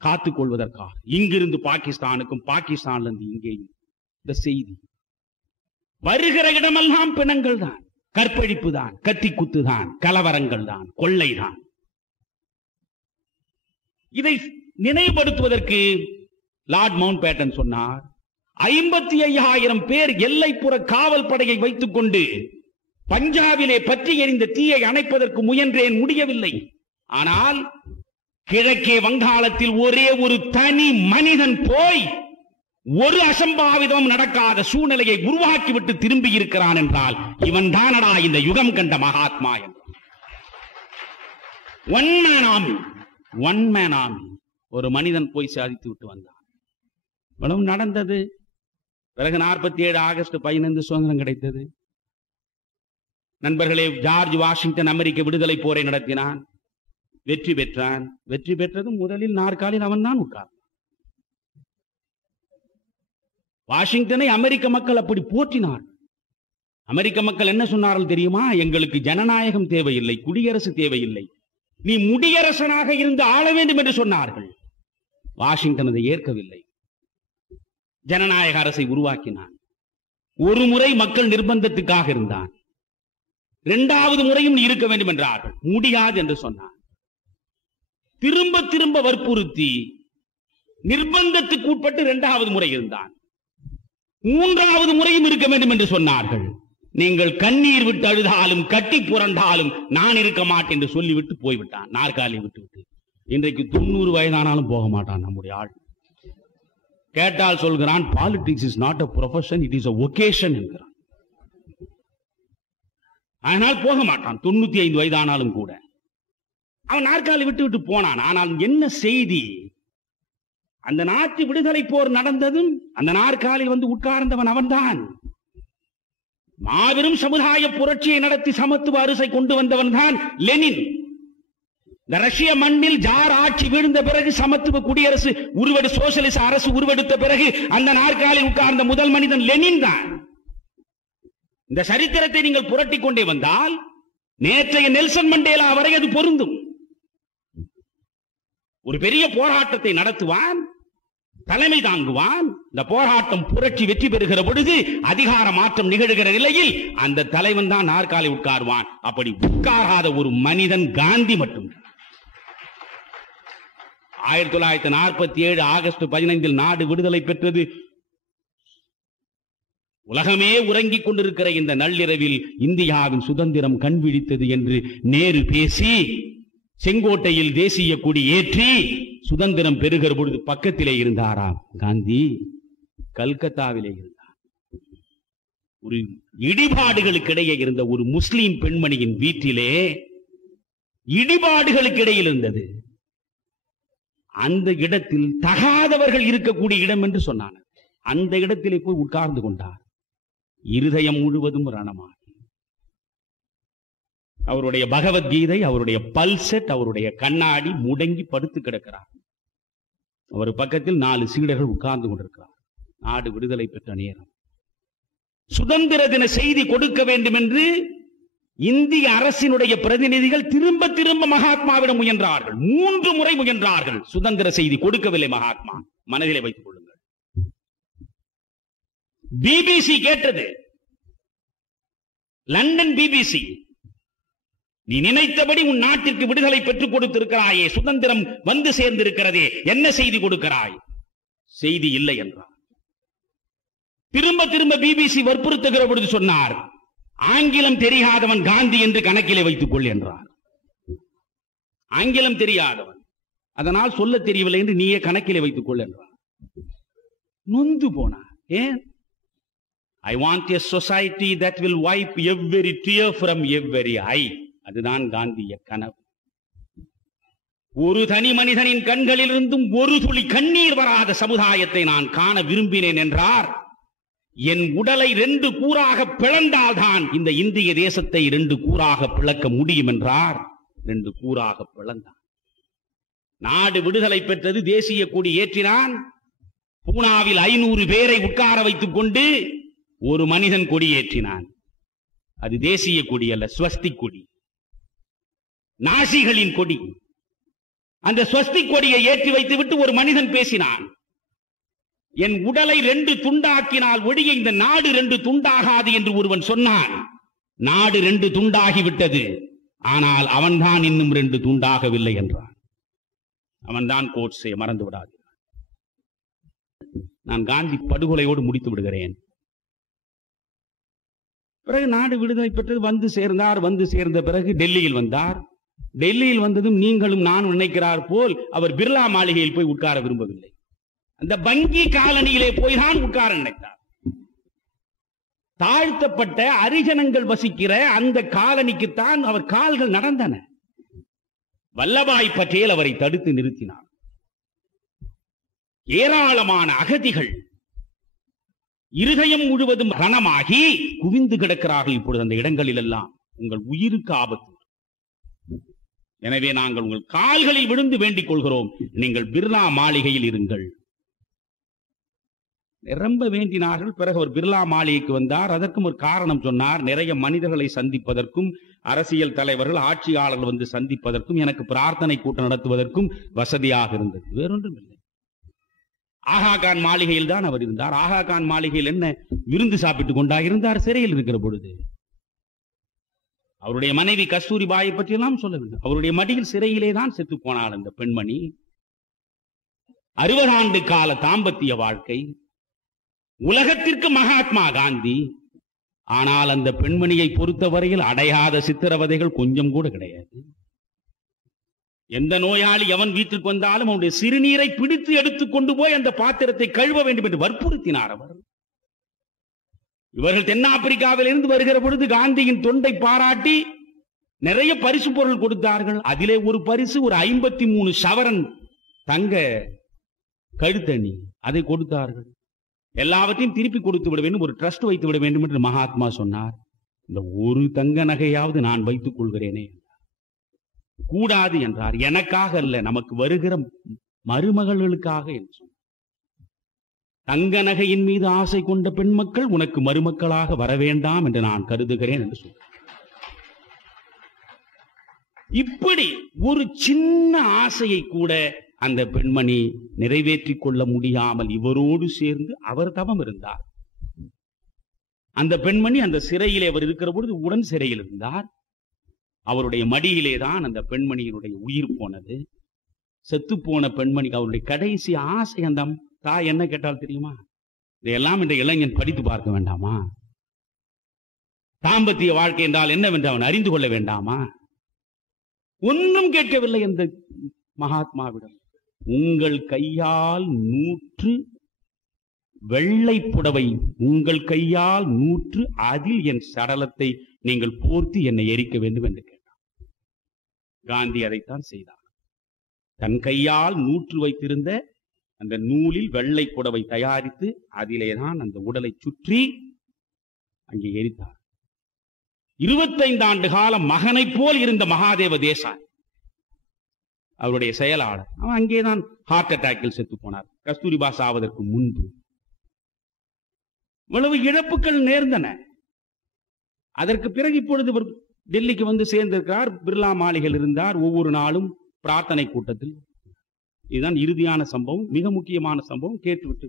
காத்துக் கொள்வதற்காக இங்கிருந்து பாகிஸ்தானுக்கும், பாகிஸ்தானிலிருந்து இங்கேயும் இந்த செய்தி வருகிற இடமெல்லாம் பிணங்கள் தான், கற்பழிப்பு தான், கத்தி குத்து தான், கலவரங்கள் தான், கொள்ளை தான். இதை நினைவுபடுத்துவதற்கு லார்ட் மவுண்ட் பேட்டன் சொன்னார், 55,000 பேர் எல்லைப்புற காவல் படையை வைத்துக் கொண்டு பஞ்சாபிலே பற்றி எறிந்த தீயை அணைப்பதற்கு முயன்றேன், முடியவில்லை. ஆனால் கிழக்கே வங்காளத்தில் ஒரே ஒரு தனி மனிதன் போய் ஒரு அசம்பாவிதம் நடக்காத சூழ்நிலையை உருவாக்கிவிட்டு திரும்பி இருக்கிறான் என்றால் இவன் தானடா இந்த யுகம் கண்ட மகாத்மா என்றான். One man army. ஒரு மனிதன் போய் சாதித்து விட்டு வந்தான். இவ்வளவு நடந்தது. பிறகு 47 ஆகஸ்ட் 15 சுதந்திரம் கிடைத்தது. நண்பர்களே, ஜார்ஜ் வாஷிங்டன் அமெரிக்க விடுதலை போரை நடத்தினான், வெற்றி பெற்றான். வெற்றி பெற்றதும் முதலில் நாற்காலில் அவன் தான் உட்கார்ந்தான். வாஷிங்டனை அமெரிக்க மக்கள் அப்படி போற்றினார். அமெரிக்க மக்கள் என்ன சொன்னார்கள் தெரியுமா? எங்களுக்கு ஜனநாயகம் தேவையில்லை, குடியரசு தேவையில்லை, நீ முடியரசனாக இருந்து ஆள வேண்டும் என்று சொன்னார்கள். வாஷிங்டன் அதை ஏற்கவில்லை. ஜனநாயக அரசை உருவாக்கினான். ஒரு முறை மக்கள் நிர்பந்தத்துக்காக இருந்தான். இரண்டாவது முறையும் நீ இருக்க வேண்டும் என்றார்கள். முடியாது என்று சொன்னான். திரும்ப திரும்ப வற்புறுத்தி நிர்பந்தத்துக்கு உட்பட்டு இரண்டாவது முறை இருந்தான். மூன்றாவது முறையும் இருக்க வேண்டும் என்று சொன்னார்கள். நீங்கள் கண்ணீர் விட்டு அழுதாலும் கட்டி புரண்டாலும் நான் இருக்க மாட்டேன் என்று சொல்லிவிட்டு போய்விட்டான், நாற்காலியை விட்டு. இன்றைக்கு 90 வயதானாலும் போக மாட்டான் நம்முடைய ஆள். கேட்டால் சொல்கிறான், politics is not a profession, it is a vocation என்கிறான். அதனால் போக மாட்டான். 95 வயதானாலும் கூட அவன் நாற்காலி விட்டு விட்டு போனான். ஆனால் என்ன செய்தி? அந்த நாட்டு விடுதலை போர் நடந்ததும் அந்த நாற்காலில் வந்து உட்கார்ந்தவன் அவன்தான். மாபெரும் சமுதாய புரட்சியை நடத்தி சமத்துவ அரசை கொண்டு வந்தவன் தான் லெனின். இந்த ரஷ்ய மண்ணில் ஜார் ஆட்சி வீழ்ந்த பிறகு சமத்துவ குடியரசு சோசியலிச அரசு உருவெடுத்த பிறகு அந்த நாற்காலில் உட்கார்ந்த முதல் மனிதன் லெனின் தான். இந்த சரித்திரத்தை நீங்கள் புரட்டி கொண்டே வந்தால் நேற்றைய நெல்சன் மண்டேலா வரை அது பொருந்தும். ஒரு பெரிய போராட்டத்தை நடத்துவான், தலைமை தாங்குவான். இந்த போராட்டம் புரட்சி வெற்றி பெறுகிற பொழுது அதிகார மாற்றம் நிகழ்கிற நிலையில் அந்த தலைவன் தான் நாற்காலி உட்காருவான். அப்படி உட்காராத ஒரு மனிதன் காந்தி மட்டும். 1947 ஆகஸ்ட் 15 நாடு விடுதலை பெற்றது. உலகமே உறங்கிக் கொண்டிருக்கிற இந்த நள்ளிரவில் இந்தியாவின் சுதந்திரம் கண்விழித்தது என்று நேரு பேசி செங்கோட்டையில் தேசிய கொடி ஏற்றி சுதந்திரம் பெறுகிற பொழுது பக்கத்திலே இருந்தாராம் காந்தி. கல்கத்தாவிலே இருந்தார். ஒரு இடிபாடுகளுக்கு இடையே இருந்த ஒரு முஸ்லிம் பெண்மணியின் வீட்டிலே இடிபாடுகளுக்கு இடையில் இருந்தது. அந்த இடத்தில் தகாதவர்கள் இருக்கக்கூடிய இடம் என்று சொன்னார். அந்த இடத்திலே போய் உட்கார்ந்து கொண்டார். இருதயம் முழுவதும் ரணமாகி அவருடைய பகவத்கீதை, அவருடைய பல்செட், அவருடைய கண்ணாடி முடங்கி படுத்து கிடக்கிறார். அவர் பக்கத்தில் 4 சீடர்கள் உட்கார்ந்து கொண்டிருக்கிறார். நாடு விடுதலை பெற்ற நேரம். சுதந்திர தின செய்தி கொடுக்க வேண்டும் என்று இந்திய அரசினுடைய பிரதிநிதிகள் திரும்ப திரும்ப மகாத்மாவிடம் முயன்றார்கள். 3 முறை முயன்றார்கள். சுதந்திர செய்தி கொடுக்கவில்லை மகாத்மா. மனதிலே வைத்துக் கொள்ளுங்கள். பிபிசி கேட்டது. லண்டன் பிபிசி, நீ நினைத்தபடி உன் நாட்டிற்கு விடுதலை பெற்றுக் கொடுத்திருக்கிறாயே, சுதந்திரம் வந்து சேர்ந்திருக்கிறதே, என்ன செய்தி கொடுக்கிறாய்? செய்தி இல்லை என்றார். திரும்ப திரும்ப பிபிசி வற்புறுத்துகிற பொழுது சொன்னார், ஆங்கிலம் தெரியாதவன் காந்தி என்று கணக்கிலே வைத்துக் கொள் என்றார். ஆங்கிலம் தெரியாதவன், அதனால் சொல்ல தெரியவில்லை என்று நீயே கணக்கிலே வைத்துக் கொள் என்றார். நொந்து போனார். ஏன்? I want a society that will wipe every tear from every eye. அதுதான் காந்திய கனவு. ஒரு தனி மனிதனின் கண்களில் இருந்தும் ஒரு துளி கண்ணீர் வராத சமுதாயத்தை நான் காண விரும்பினேன் என்றார். என் உடலை 2 கூறாக பிளந்தால்தான் இந்த இந்திய தேசத்தை 2 கூறாக பிளக்க முடியும் என்றார். 2 கூறாக பிளந்தான். நாடு விடுதலை பெற்றது. தேசிய கொடி ஏற்றினான். பூனாவில் 500 பேரை உட்கார வைத்துக் கொண்டு ஒரு மனிதன் கொடி ஏற்றினான். அது தேசிய கொடி அல்ல, ஸ்வஸ்திக் கொடி, நாசிகளின் கொடி. அந்த ஸ்வஸ்திக் கொடியை ஏற்றி வைத்துவிட்டு ஒரு மனிதன் பேசினான். என் உடலை 2 துண்டாக்கினால் ஒழிய இந்த நாடு 2 துண்டாகாது என்று ஒருவன் சொன்னான். நாடு 2 துண்டாகிவிட்டது, ஆனால் அவன்தான் இன்னும் 2 துண்டாகவில்லை என்றான். அவன்தான் கோட்ஸே, மறந்து விடாது. நான் காந்தி படுகொலையோடு முடித்து விடுகிறேன். பிறகு நாடு விடுதலை பெற்றது. வந்து சேர்ந்தார். வந்து சேர்ந்த பிறகு டெல்லியில் வந்தார். டெல்லியில் வந்ததும் நீங்களும் நானும் நினைக்கிறார் போல் அவர் பிர்லா மாளிகையில் போய் உட்கார விரும்பவில்லை. அந்த வங்கி காலனியிலே போய் தான் உட்கார நினைத்தார். தாழ்த்தப்பட்ட அரிஜனங்கள் வசிக்கிற அந்த காலனிக்குத்தான் அவர் கால்கள் நடந்தன. வல்லபாய் பட்டேல் அவரை தடுத்து நிறுத்தினார். ஏராளமான அகதிகள் இருதயம் முழுவதும் ரணமாகி குவிந்து கிடக்கிறார்கள் இப்பொழுது அந்த இடங்களில் எல்லாம். உங்கள் உயிருக்கு ஆபத்து. எனவே நாங்கள் உங்கள் கால்களில் விழுந்து வேண்டிக் கொள்கிறோம், நீங்கள் பிர்லா மாளிகையில் இருங்கள். ரொம்ப வேண்டினார்கள். பிறகு அவர் பிர்லா மாளிகைக்கு வந்தார். அதற்கும் ஒரு காரணம் சொன்னார். நிறைய மனிதர்களை சந்திப்பதற்கும், அரசியல் தலைவர்கள், ஆட்சியாளர்கள் வந்து சந்திப்பதற்கும், எனக்கு பிரார்த்தனை கூட்டம் நடத்துவதற்கும் வசதியாக இருந்தது. வேறொன்றும் இல்லை. ஆகா கான் மாளிகையில் தான் அவர் இருந்தார். ஆகா கான் மாளிகையில் என்ன விருந்து சாப்பிட்டுக் கொண்டா இருந்தார் சிறையில் இருக்கிற பொழுது. அவருடைய மனைவி கஸ்தூரிபாயை பற்றி எல்லாம் சொல்ல வேண்டும். அவருடைய மடியில் சிறையிலே தான் செத்து போனாள் அந்த பெண்மணி. 60 ஆண்டு கால தாம்பத்திய வாழ்க்கை. உலகத்திற்கு மகாத்மா காந்தி. ஆனால் அந்த பெண்மணியை பொறுத்தவரையில் அடையாத சித்திரவதைகள் கொஞ்சம் கூட கிடையாது. எந்த நோயாளி எவன் வீட்டுக்கு வந்தாலும் அவனுடைய சிறுநீரை பிடித்து எடுத்துக் கொண்டு போய் அந்த பாத்திரத்தை கழுவ வேண்டும் என்று வற்புறுத்தினார் அவர். இவர்கள் தென்னாப்பிரிக்காவில் இருந்து வருகிற பொழுது காந்தியின் தொண்டை பாராட்டி நிறைய பரிசு பொருள் கொடுத்தார்கள். அதிலே ஒரு பரிசு ஒரு 53 சவரன் தங்க கழுத்தணி, அதை கொடுத்தார்கள். எல்லாவற்றையும் திருப்பி கொடுத்து விட வேண்டும், ஒரு ட்ரஸ்ட் வைத்து விட வேண்டும் என்று மகாத்மா சொன்னார். இந்த ஒரு தங்க நகையாவது நான் வைத்துக் கொள்கிறேனே. கூடாது என்றார். எனக்காக அல்ல, நமக்கு வருகிற மருமகளுக்காக என்று சொன்னார். தங்க நகையின் மீது ஆசை கொண்ட பெண் மக்கள் உனக்கு மருமக்களாக வர வேண்டாம் என்று நான் கருதுகிறேன் என்று சொன்னார். இப்படி ஒரு சின்ன ஆசையை கூட அந்த பெண்மணி நிறைவேற்றிக் கொள்ள முடியாமல் இவரோடு சேர்ந்து அவர் தவம் இருந்தார். அந்த பெண்மணி அந்த சிறையிலே அவர் இருக்கிற பொழுது உடன் சிறையில் இருந்தார். அவருடைய மடியிலே தான் அந்த பெண்மணியினுடைய உயிர் போனது. செத்து போன பெண்மணி அவருடைய கடைசி ஆசை, அந்த தாய் என்ன கேட்டால் தெரியுமா? இதையெல்லாம் இந்த இளைஞன் படித்து பார்க்க வேண்டாமா? தாம்பத்திய வாழ்க்கை என்றால் என்னவென்று அவன் அறிந்து கொள்ள வேண்டாமா? ஒன்றும் கேட்கவில்லை அந்த மகாத்மாவிடம். உங்கள் கையால் 100 வெள்ளை புடவை, உங்கள் கையால் 100 அதில் என் சடலத்தை நீங்கள் போர்த்தி என்னை எரிக்க வேண்டும் என்று கேட்டார். காந்தி அதைத்தான் செய்தார். தன் கையால் 100 வைத்திருந்த அந்த நூலில் வெள்ளை புடவை தயாரித்து அதிலேதான் அந்த உடலை சுற்றி அங்கே எரித்தார். 25 ஆண்டு காலம் மகனை போல் இருந்த மகாதேவ தேசாய் அவருடைய செயலாளர், அவன் அங்கேதான் ஹார்ட் அட்டாக்கில் செத்து போனார் கஸ்தூரிபா சாவதற்கு முன்பு. இவ்வளவு இழப்புகள் நேர்ந்தன. அதற்கு பிறகு இப்பொழுது இவர் டெல்லிக்கு வந்து சேர்ந்திருக்கிறார். பிர்லா மாளிகையில் இருந்தார். ஒவ்வொரு நாளும் பிரார்த்தனை கூட்டத்தில். இதுதான் இறுதியான சம்பவம், மிக முக்கியமான சம்பவம். கேட்டுவிட்டு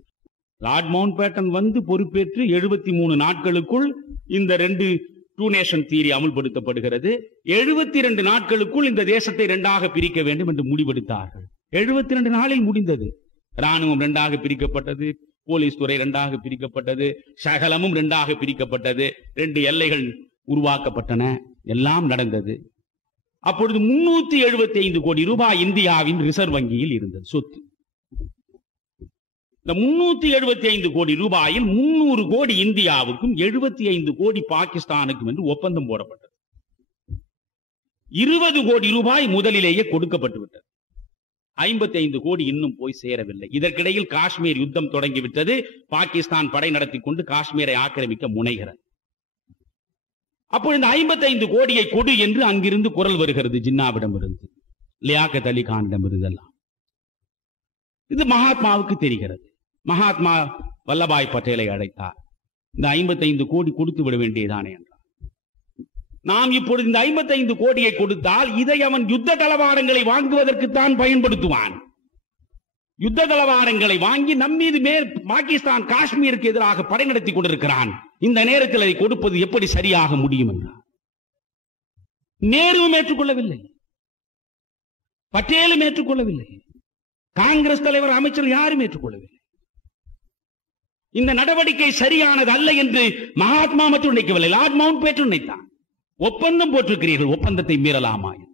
லார்ட் மவுண்ட் பேட்டன் வந்து பொறுப்பேற்று 73 நாட்களுக்குள் இந்த 2 நேஷன் தியரி அமுல்படுத்தப்படுகிறது. 72 நாட்களுக்குள் இந்த தேசத்தை 2ஆக பிரிக்க வேண்டும் என்று முடிவெடுத்தார்கள். 72 நாளில் முடிந்தது. ராணுவம் 2ஆக பிரிக்கப்பட்டது, போலீஸ் துறை 2ஆக பிரிக்கப்பட்டது, சகலமும் 2ஆக பிரிக்கப்பட்டது, 2 எல்லைகள் உருவாக்கப்பட்டன, எல்லாம் நடந்தது. அப்பொழுது 375 கோடி ரூபாய் இந்தியாவின் ரிசர்வ் வங்கியில் இருந்தது சொத்து. இந்த 375 கோடி ரூபாயில் 300 கோடி இந்தியாவுக்கும் 75 கோடி பாகிஸ்தானுக்கும் என்று ஒப்பந்தம் போடப்பட்டது. 20 கோடி ரூபாய் முதலிலேயே கொடுக்கப்பட்டு விட்டது. 55 கோடி இன்னும் போய் சேரவில்லை. இதற்கிடையில் காஷ்மீர் யுத்தம் தொடங்கிவிட்டது. பாகிஸ்தான் படை நடத்தி கொண்டு காஷ்மீரை ஆக்கிரமிக்க முனைகிறது. அப்போ இந்த 55 கோடியை கொடு என்று அங்கிருந்து குரல் வருகிறது, ஜின்னாவிடம் இருந்து, லியாக்கத் அலி கானிடம் இருந்தெல்லாம். இது மகாத்மாவுக்கு தெரிகிறது. மகாத்மா வல்லபாய் பட்டேலை அழைத்தார். இந்த 55 கோடி கொடுத்து விட வேண்டியதானே என்றார். நாம் இப்பொழுது இந்த 55 கோடியை கொடுத்தால் இதை அவன் யுத்த தளவாடங்களை வாங்குவதற்குத்தான் பயன்படுத்துவான். யுத்த தளவாடங்களை வாங்கி நம்மீது பாகிஸ்தான் காஷ்மீருக்கு எதிராக படை நடத்தி கொண்டிருக்கிறான். இந்த நேரத்தில் அதை கொடுப்பது எப்படி சரியாக முடியும் என்றார். நேருவும் ஏற்றுக்கொள்ளவில்லை, பட்டேலும் ஏற்றுக்கொள்ளவில்லை, காங்கிரஸ் தலைவர், அமைச்சர் யாரும் ஏற்றுக்கொள்ளவில்லை. இந்த நடவடிக்கை சரியானது அல்ல என்று மகாத்மா மட்டும் நினைக்கவில்லை, லார்ட் மவுண்ட் பேட்டன் நினைத்தான். ஒப்பந்தம் போட்டிருக்கிறீர்கள், ஒப்பந்தத்தை மீறலாமா என்று.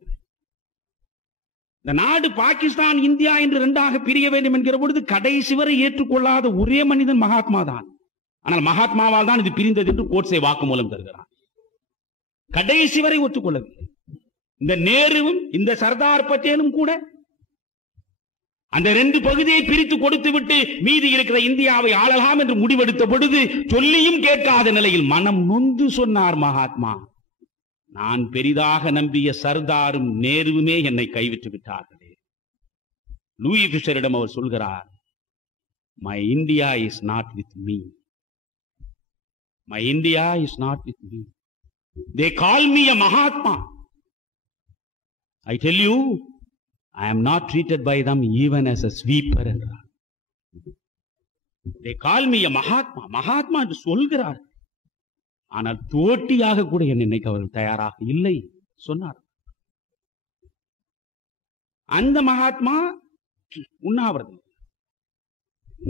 இந்த நாடு பாகிஸ்தான் இந்தியா என்று 2ஆக பிரிய வேண்டும் என்கிற பொழுது கடைசி வரை ஏற்றுக்கொள்ளாத ஒரே மனிதன் மகாத்மா தான். ஆனால் மகாத்மாவால் தான் இது பிரிந்தது என்று கோட்சே வாக்குமூலம் தருகிறார். கடைசி வரை ஒத்துக்கொள்ளவில்லை. இந்த நேருவும் இந்த சர்தார் பட்டேலும் கூட அந்த 2 பகுதியை பிரித்து கொடுத்து விட்டு மீதி இருக்கிற இந்தியாவை ஆளலாம் என்று முடிவெடுத்த பொழுது சொல்லியும் கேட்காத நிலையில் மனம் நொந்து சொன்னார் மகாத்மா, நான் பெரிதாக நம்பிய சர்தாரும் நேருவுமே என்னை கைவிட்டு விட்டார்களே. லூயி பிஷரிடம் அவர் சொல்கிறார், my India is not with me, my India is not with me, they call me a Mahatma, I tell you I am not treated by them even as a sweeper என்றார். they call me a Mahatma, Mahatma என்று சொல்கிறார், ஆனால் தோட்டியாக கூட என்னை நினைக்க அவர்கள் தயாராக இல்லை சொன்னார். அந்த மகாத்மா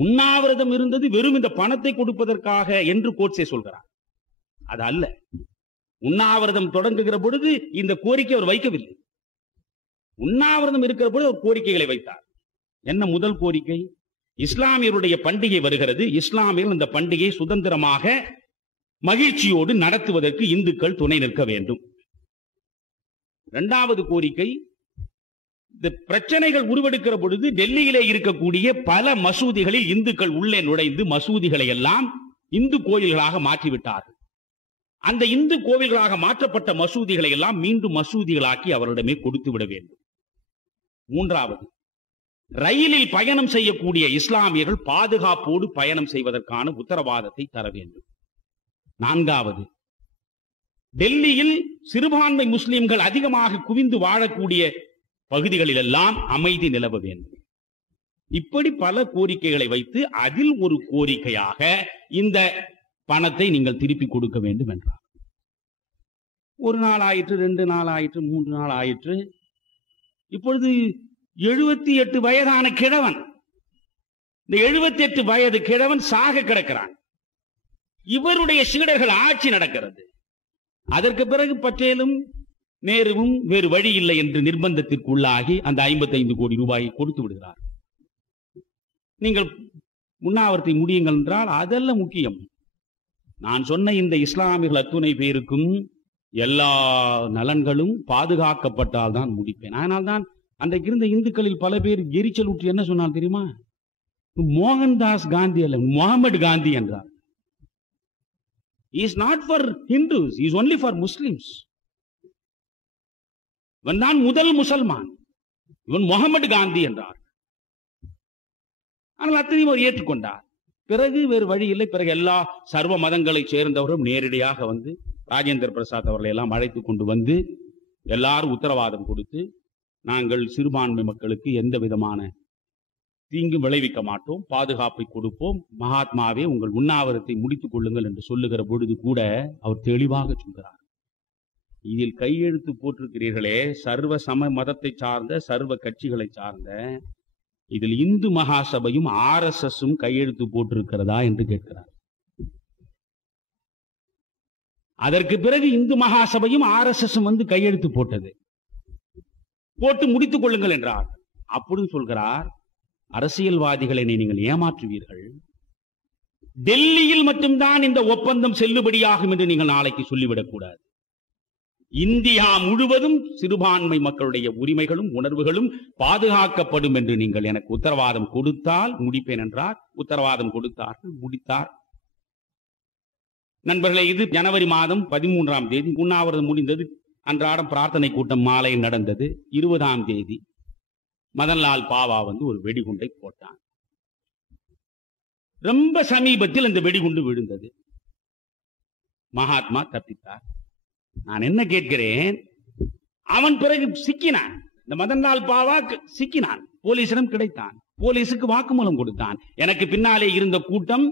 உண்ணாவிரதம் இருந்தது வெறும் இந்த பணத்தை கொடுப்பதற்காக என்று கோட்சே சொல்கிறார். அது அல்ல. உண்ணாவிரதம் தொடங்குகிற பொழுது இந்த கோரிக்கை அவர் வைக்கவில்லை. உண்ணாவிரதம் இருக்கிற பொழுது அவர் கோரிக்கைகளை வைத்தார். என்ன முதல் கோரிக்கை? இஸ்லாமியருடைய பண்டிகை வருகிறது, இஸ்லாமியர்கள் இந்த பண்டிகையை சுதந்திரமாக மகிழ்ச்சியோடு நடத்துவதற்கு இந்துக்கள் துணை நிற்க வேண்டும். இரண்டாவது கோரிக்கை, இந்த பிரச்சனைகள் உருவெடுக்கிற பொழுது டெல்லியிலே இருக்கக்கூடிய பல மசூதிகளில் இந்துக்கள் உள்ளே நுழைந்து மசூதிகளை எல்லாம் இந்து கோயில்களாக மாற்றிவிட்டார்கள். அந்த இந்து கோவில்களாக மாற்றப்பட்ட மசூதிகளை எல்லாம் மீண்டும் மசூதிகளாக்கி அவரிடமே கொடுத்து விட வேண்டும். மூன்றாவது, ரயிலில் பயணம் செய்யக்கூடிய இஸ்லாமியர்கள் பாதுகாப்போடு பயணம் செய்வதற்கான உத்தரவாதத்தை தர வேண்டும். நான்காவது, டெல்லியில் சிறுபான்மை முஸ்லிம்கள் அதிகமாக குவிந்து வாழக்கூடிய பகுதிகளில் எல்லாம் அமைதி நிலவ வேண்டும். இப்படி பல கோரிக்கைகளை வைத்து அதில் ஒரு கோரிக்கையாக இந்த பணத்தை நீங்கள் திருப்பி கொடுக்க வேண்டும் என்றார். ஒரு நாள் ஆயிற்று, 2 நாள் ஆயிற்று, 3 நாள் ஆயிற்று. இப்பொழுது 78 வயதான கிழவன், இந்த 78 வயது கிழவன் சாக கிடக்கிறான். இவருடைய சீடர்கள் ஆட்சி நடக்கிறது. அதற்கு பிறகு பட்டேலும் நேருவும் வேறு வழி இல்லை என்று நிர்பந்தத்திற்கு உள்ளாகி அந்த 55 கோடி ரூபாயை கொடுத்து விடுகிறார். நீங்கள் உண்ணாவிரத்தை முடியுங்கள் என்றால் அதல்ல முக்கியம். நான் சொன்ன இந்த இஸ்லாமியர்கள் அத்துணை பேருக்கும் எல்லா நலன்களும் பாதுகாக்கப்பட்டால் தான் முடிப்பேன். ஆனால் தான் அன்றைக்கு இருந்த இந்துக்களில் பல பேர் எரிச்சல் ஊற்றி என்ன சொன்னால் தெரியுமா? மோகன்தாஸ் காந்தி அல்ல, முகமது காந்தி என்றார். He is not for Hindus, he is only for Muslims. இவன் தான் முதல் முசல்மான், இவன் முகமது காந்தி என்றார். ஆனால் அத்தனையும் அவர் ஏற்றுக்கொண்டார். பிறகு வேறு வழி இல்லை. பிறகு எல்லா சர்வ மதங்களை சேர்ந்தவரும் நேரடியாக வந்து ராஜேந்திர பிரசாத் அவர்களை எல்லாம் அழைத்து கொண்டு வந்து எல்லாரும் உத்தரவாதம் கொடுத்து, நாங்கள் சிறுபான்மை மக்களுக்கு எந்த விதமான தீங்கு விளைவிக்க மாட்டோம், பாதுகாப்பை கொடுப்போம், மகாத்மாவே உங்கள் உண்ணாவிரத்தை முடித்துக் கொள்ளுங்கள் என்று சொல்லுகிற பொழுது கூட அவர் தெளிவாக சொல்கிறார், இதில் கையெழுத்து போட்டிருக்கிறீர்களே சர்வ சம மதத்தை சார்ந்த சர்வ கட்சிகளை சார்ந்த, இதில் இந்து மகாசபையும் RSSம் கையெழுத்து போட்டிருக்கிறதா என்று கேட்கிறார். அதற்கு பிறகு இந்து மகாசபையும் RSSம் வந்து கையெழுத்து போட்டது. போட்டு முடித்துக் கொள்ளுங்கள் என்றார். அப்பொழுது சொல்கிறார், அரசியல்வாதிகளை நீங்கள் ஏமாற்றுவீர்கள், டெல்லியில் மட்டும்தான் இந்த ஒப்பந்தம் செல்லுபடியாகும் என்று நீங்கள் நாளைக்கு சொல்லிவிடக் கூடாது. இந்தியா முழுவதும் சிறுபான்மை மக்களுடைய உரிமைகளும் உணர்வுகளும் பாதுகாக்கப்படும் என்று நீங்கள் எனக்கு உத்தரவாதம் கொடுத்தால் முடிப்பேன் என்றார். உத்தரவாதம் கொடுத்தார்கள், முடித்தார். நண்பர்களே, இது ஜனவரி மாதம் 13ஆம் தேதி உண்ணாவிரதம் முடிந்தது. அன்றாடம் பிரார்த்தனை கூட்டம் மாலை நடந்தது. 20ஆம் தேதி மதன்லால் பாவா வந்து ஒரு வெடிகுண்டை போட்டான். ரொம்ப சமீபத்தில் அந்த வெடிகுண்டு விழுந்தது. மகாத்மா தப்பித்தார். நான் என்ன கேட்கிறேன், அவன் பிறகு சிக்கினான். இந்த மதன்லால் பாவா சிக்கினான், போலீசிடம் கிடைத்தான், போலீசுக்கு வாக்குமூலம் கொடுத்தான். எனக்கு பின்னாலே இருந்த கூட்டம்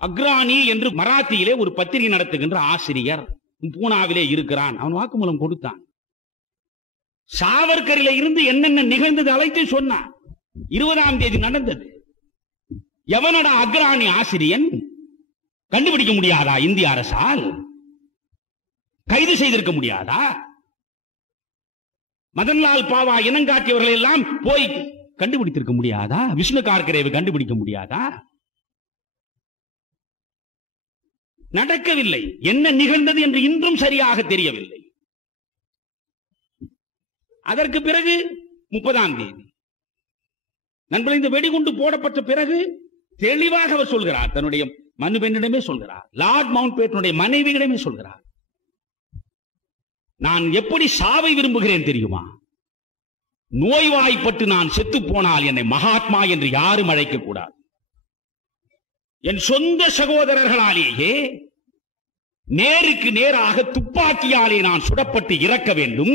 அக்ரானி என்று மராத்தியிலே ஒரு பத்திரிகை நடத்துகின்ற ஆசிரியர் பூனாவிலே இருக்கிறான், அவன் வாக்குமூலம் கொடுத்தான். சாவர்கரில இருந்து என்னென்ன நிகழ்ந்தது அழைத்து சொன்னான். 20ஆம் தேதி நடந்தது. எவனோட அக்ரானி ஆசிரியன் கண்டுபிடிக்க முடியாதா? இந்திய அரசால் கைது செய்திருக்க முடியாதா? மதன்லால் பாவா இனங்காட்டியவர்கள் எல்லாம் போய் கண்டுபிடித்திருக்க முடியாதா? விஷ்ணு கார்கரேவை கண்டுபிடிக்க முடியாதா? நடக்கவில்லை. என்ன நிகழ்ந்தது என்று இன்றும் சரியாக தெரியவில்லை. அதற்கு பிறகு 30ஆம் தேதி நண்பர்கள், இந்த வெடிகுண்டு போடப்பட்ட பிறகு தெளிவாக அவர் சொல்கிறார், தன்னுடைய மனுபெண்ணிடமே சொல்கிறார், லார்ட் மவுண்ட் பேட்டனுடைய மனைவியிடமே சொல்கிறார், நான் எப்படி சாவை விரும்புகிறேன் தெரியுமா? நோய்வாய்ப்பட்டு நான் செத்து போனால் என்னை மகாத்மா என்று யாரும் அழைக்க கூடாது. என் சொந்த சகோதரர்களாலேயே நேருக்கு நேராக துப்பாக்கியாலே நான் சுடப்பட்டு இறக்க வேண்டும்.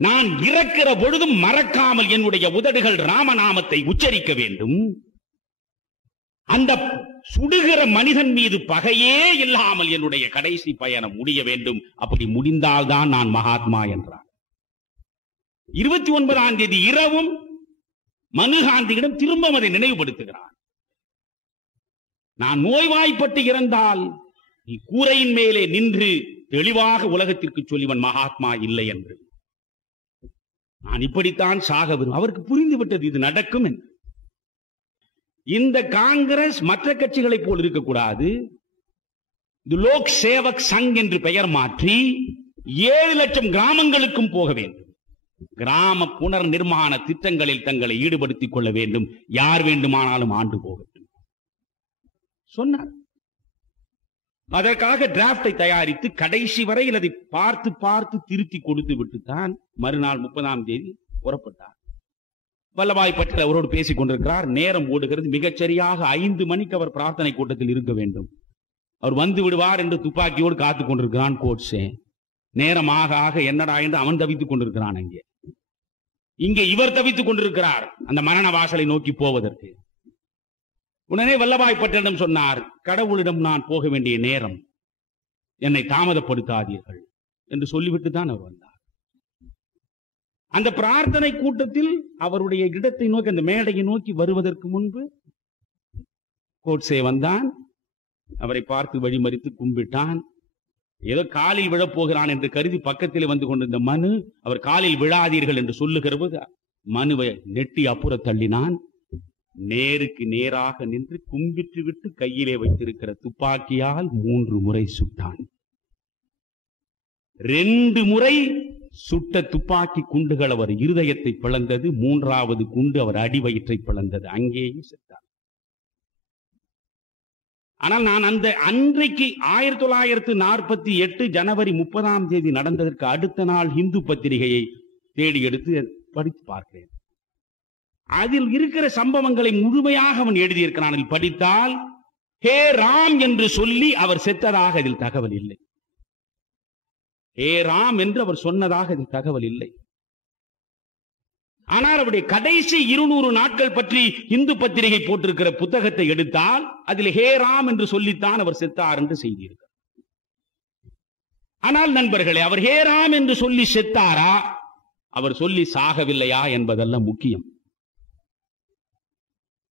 நான் இறக்கிற பொழுதும் மறக்காமல் என்னுடைய உதடுகள் ராமநாமத்தை உச்சரிக்க வேண்டும். அந்த சுடுகிற மனிதன் மீது பகையே இல்லாமல் என்னுடைய கடைசி பயணம் முடிய வேண்டும். அப்படி முடிந்தால்தான் நான் மகாத்மா என்றார். 29ஆம் தேதி இரவும் மனு காந்தியிடம் திரும்ப அதை நினைவுபடுத்துகிறார். நான் நோய்வாய்ப்பட்டு இறந்தால் நீ கூரையின் மேலே நின்று தெளிவாக உலகத்திற்கு சொல்லிவன் மகாத்மா இல்லை என்று. நான் இப்படித்தான் சாக விரும்பும். அவருக்கு புரிந்துவிட்டது இது நடக்கும் என்று. இந்த காங்கிரஸ் மற்ற கட்சிகளை போல் இருக்கக்கூடாது. இது லோக் சேவக் சங் என்று பெயர் மாற்றி 7 லட்சம் கிராமங்களுக்கும் போக வேண்டும். கிராம புனர் நிர்மாண திட்டங்களில் தங்களை ஈடுபடுத்திக் கொள்ள வேண்டும். யார் வேண்டுமானாலும் ஆண்டு போகட்டும் சொன்னார். அதற்காக டிராப்டை தயாரித்து கடைசி வரையில் அதை பார்த்து பார்த்து திருத்தி கொடுத்து விட்டுத்தான் மறுநாள் 30ஆம் தேதி புறப்பட்டார். வல்லபாய் பட்டேல் அவரோடு பேசிக் கொண்டிருக்கிறார். நேரம் ஓடுகிறது. மிகச்சரியாக 5 மணிக்கு அவர் பிரார்த்தனை கூட்டத்தில் இருக்க வேண்டும். அவர் வந்து விடுவார் என்று துப்பாக்கியோடு காத்துக் கொண்டிருக்கிறான் கோட்சே. நேரம் ஆக ஆக என்னடா என்று அவன் தவித்துக் கொண்டிருக்கிறான். இங்கே இவர் தவித்துக் கொண்டிருக்கிறார் அந்த மரண வாசலை நோக்கி போவதற்கு. உடனே வல்லபாய் பட்டேலிடம் சொன்னார், கடவுளிடம் நான் போக வேண்டிய நேரம், என்னை தாமதப்படுத்தாதீர்கள் என்று சொல்லிவிட்டு தான் அவர் வந்தார். அந்த பிரார்த்தனை கூட்டத்தில் அவருடைய இடத்தை நோக்கி அந்த மேடையை நோக்கி வருவதற்கு முன்பு கோட்சே வந்தான். அவரை பார்த்து வழிமறித்து கும்பிட்டான். ஏதோ காலில் விழப்போகிறான் என்று கருதி பக்கத்தில் வந்து கொண்டிருந்த மனு அவர் காலில் விழாதீர்கள் என்று சொல்லுகிற போது மனுவை நெட்டி அப்புற தள்ளினான். நேருக்கு நேராக நின்று கும்பிட்டு விட்டு கையிலே வைத்திருக்கிற துப்பாக்கியால் 3 முறை சுட்டான். 2 முறை சுட்ட துப்பாக்கி குண்டுகள் அவர் இருதயத்தை பிளந்தது. 3வது குண்டு அவர் அடிவயிற்றை பிளந்தது. அங்கேயே செத்தார். ஆனால் நான் அந்த அன்றைக்கு 1948 ஜனவரி 30ஆம் தேதி நடந்ததற்கு அடுத்த நாள் இந்து பத்திரிகையை தேடி எடுத்து படித்து பார்க்கிறேன். அதில் இருக்கிற சம்பவங்களை முழுமையாக அவன் எழுதியிருக்கிறான். அதில் படித்தால் ஹே ராம் என்று சொல்லி அவர் செத்ததாக அதில் தகவல் இல்லை. ஹே ராம் என்று அவர் சொன்னதாக அதில் தகவல் இல்லை. ஆனால் அவருடைய கடைசி 200 நாட்கள் பற்றி இந்து பத்திரிகை போட்டிருக்கிற புத்தகத்தை எடுத்தால் அதில் ஹே ராம் என்று சொல்லித்தான் அவர் செத்தார் என்று செய்திருக்கிறார். ஆனால் நண்பர்களே, அவர் ஹே ராம் என்று சொல்லி செத்தாரா, அவர் சொல்லி சாகவில்லையா என்பதெல்லாம் முக்கியம்.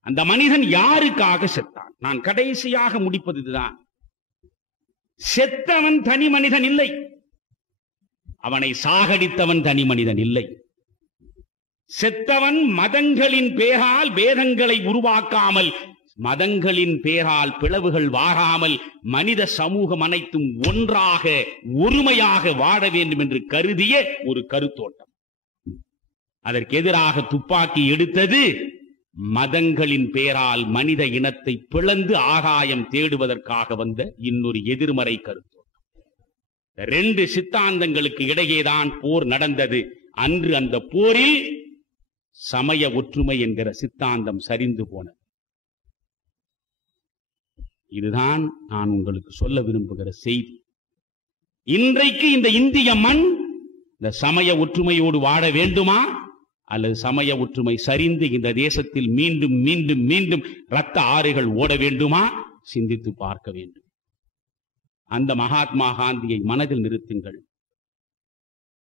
அந்த மனிதன் யாருக்காக செத்தான்? நான் கடைசியாக முடிப்பது இதுதான். செத்தவன் தனி மனிதன் இல்லை, அவனை சாகடித்தவன் தனி மனிதன் இல்லை. செத்தவன் மதங்களின் பேரால் வேதங்களை உருவாக்காமல், மதங்களின் பேரால் பிளவுகள் வாராமல் மனித சமூகம் அனைத்தும் ஒன்றாக ஒருமையாக வாழ வேண்டும் என்று கருதிய ஒரு கருத்தோட்டம். அதற்கு எதிராக துப்பாக்கி எடுத்தது மதங்களின் பேரால் மனித இனத்தை பிளந்து ஆகாயம் தேடுவதற்காக வந்த இன்னொரு எதிர்மறை கருத்தோட்டம். 2 சித்தாந்தங்களுக்கு இடையேதான் போர் நடந்தது. அன்று அந்த போரில் சமய ஒற்றுமை என்கிற சித்தாந்தம் சரிந்து போனது. இதுதான் நான் உங்களுக்கு சொல்ல விரும்புகிற செய்தி. இன்றைக்கு இந்த இந்திய மண் இந்த சமய ஒற்றுமையோடு வாழ வேண்டுமா, அல்லது சமய ஒற்றுமை சரிந்து இந்த தேசத்தில் மீண்டும் மீண்டும் மீண்டும் இரத்த ஆறுகள் ஓட வேண்டுமா? சிந்தித்து பார்க்க வேண்டும். அந்த மகாத்மா காந்தியை மனதில் நிறுத்துங்கள்.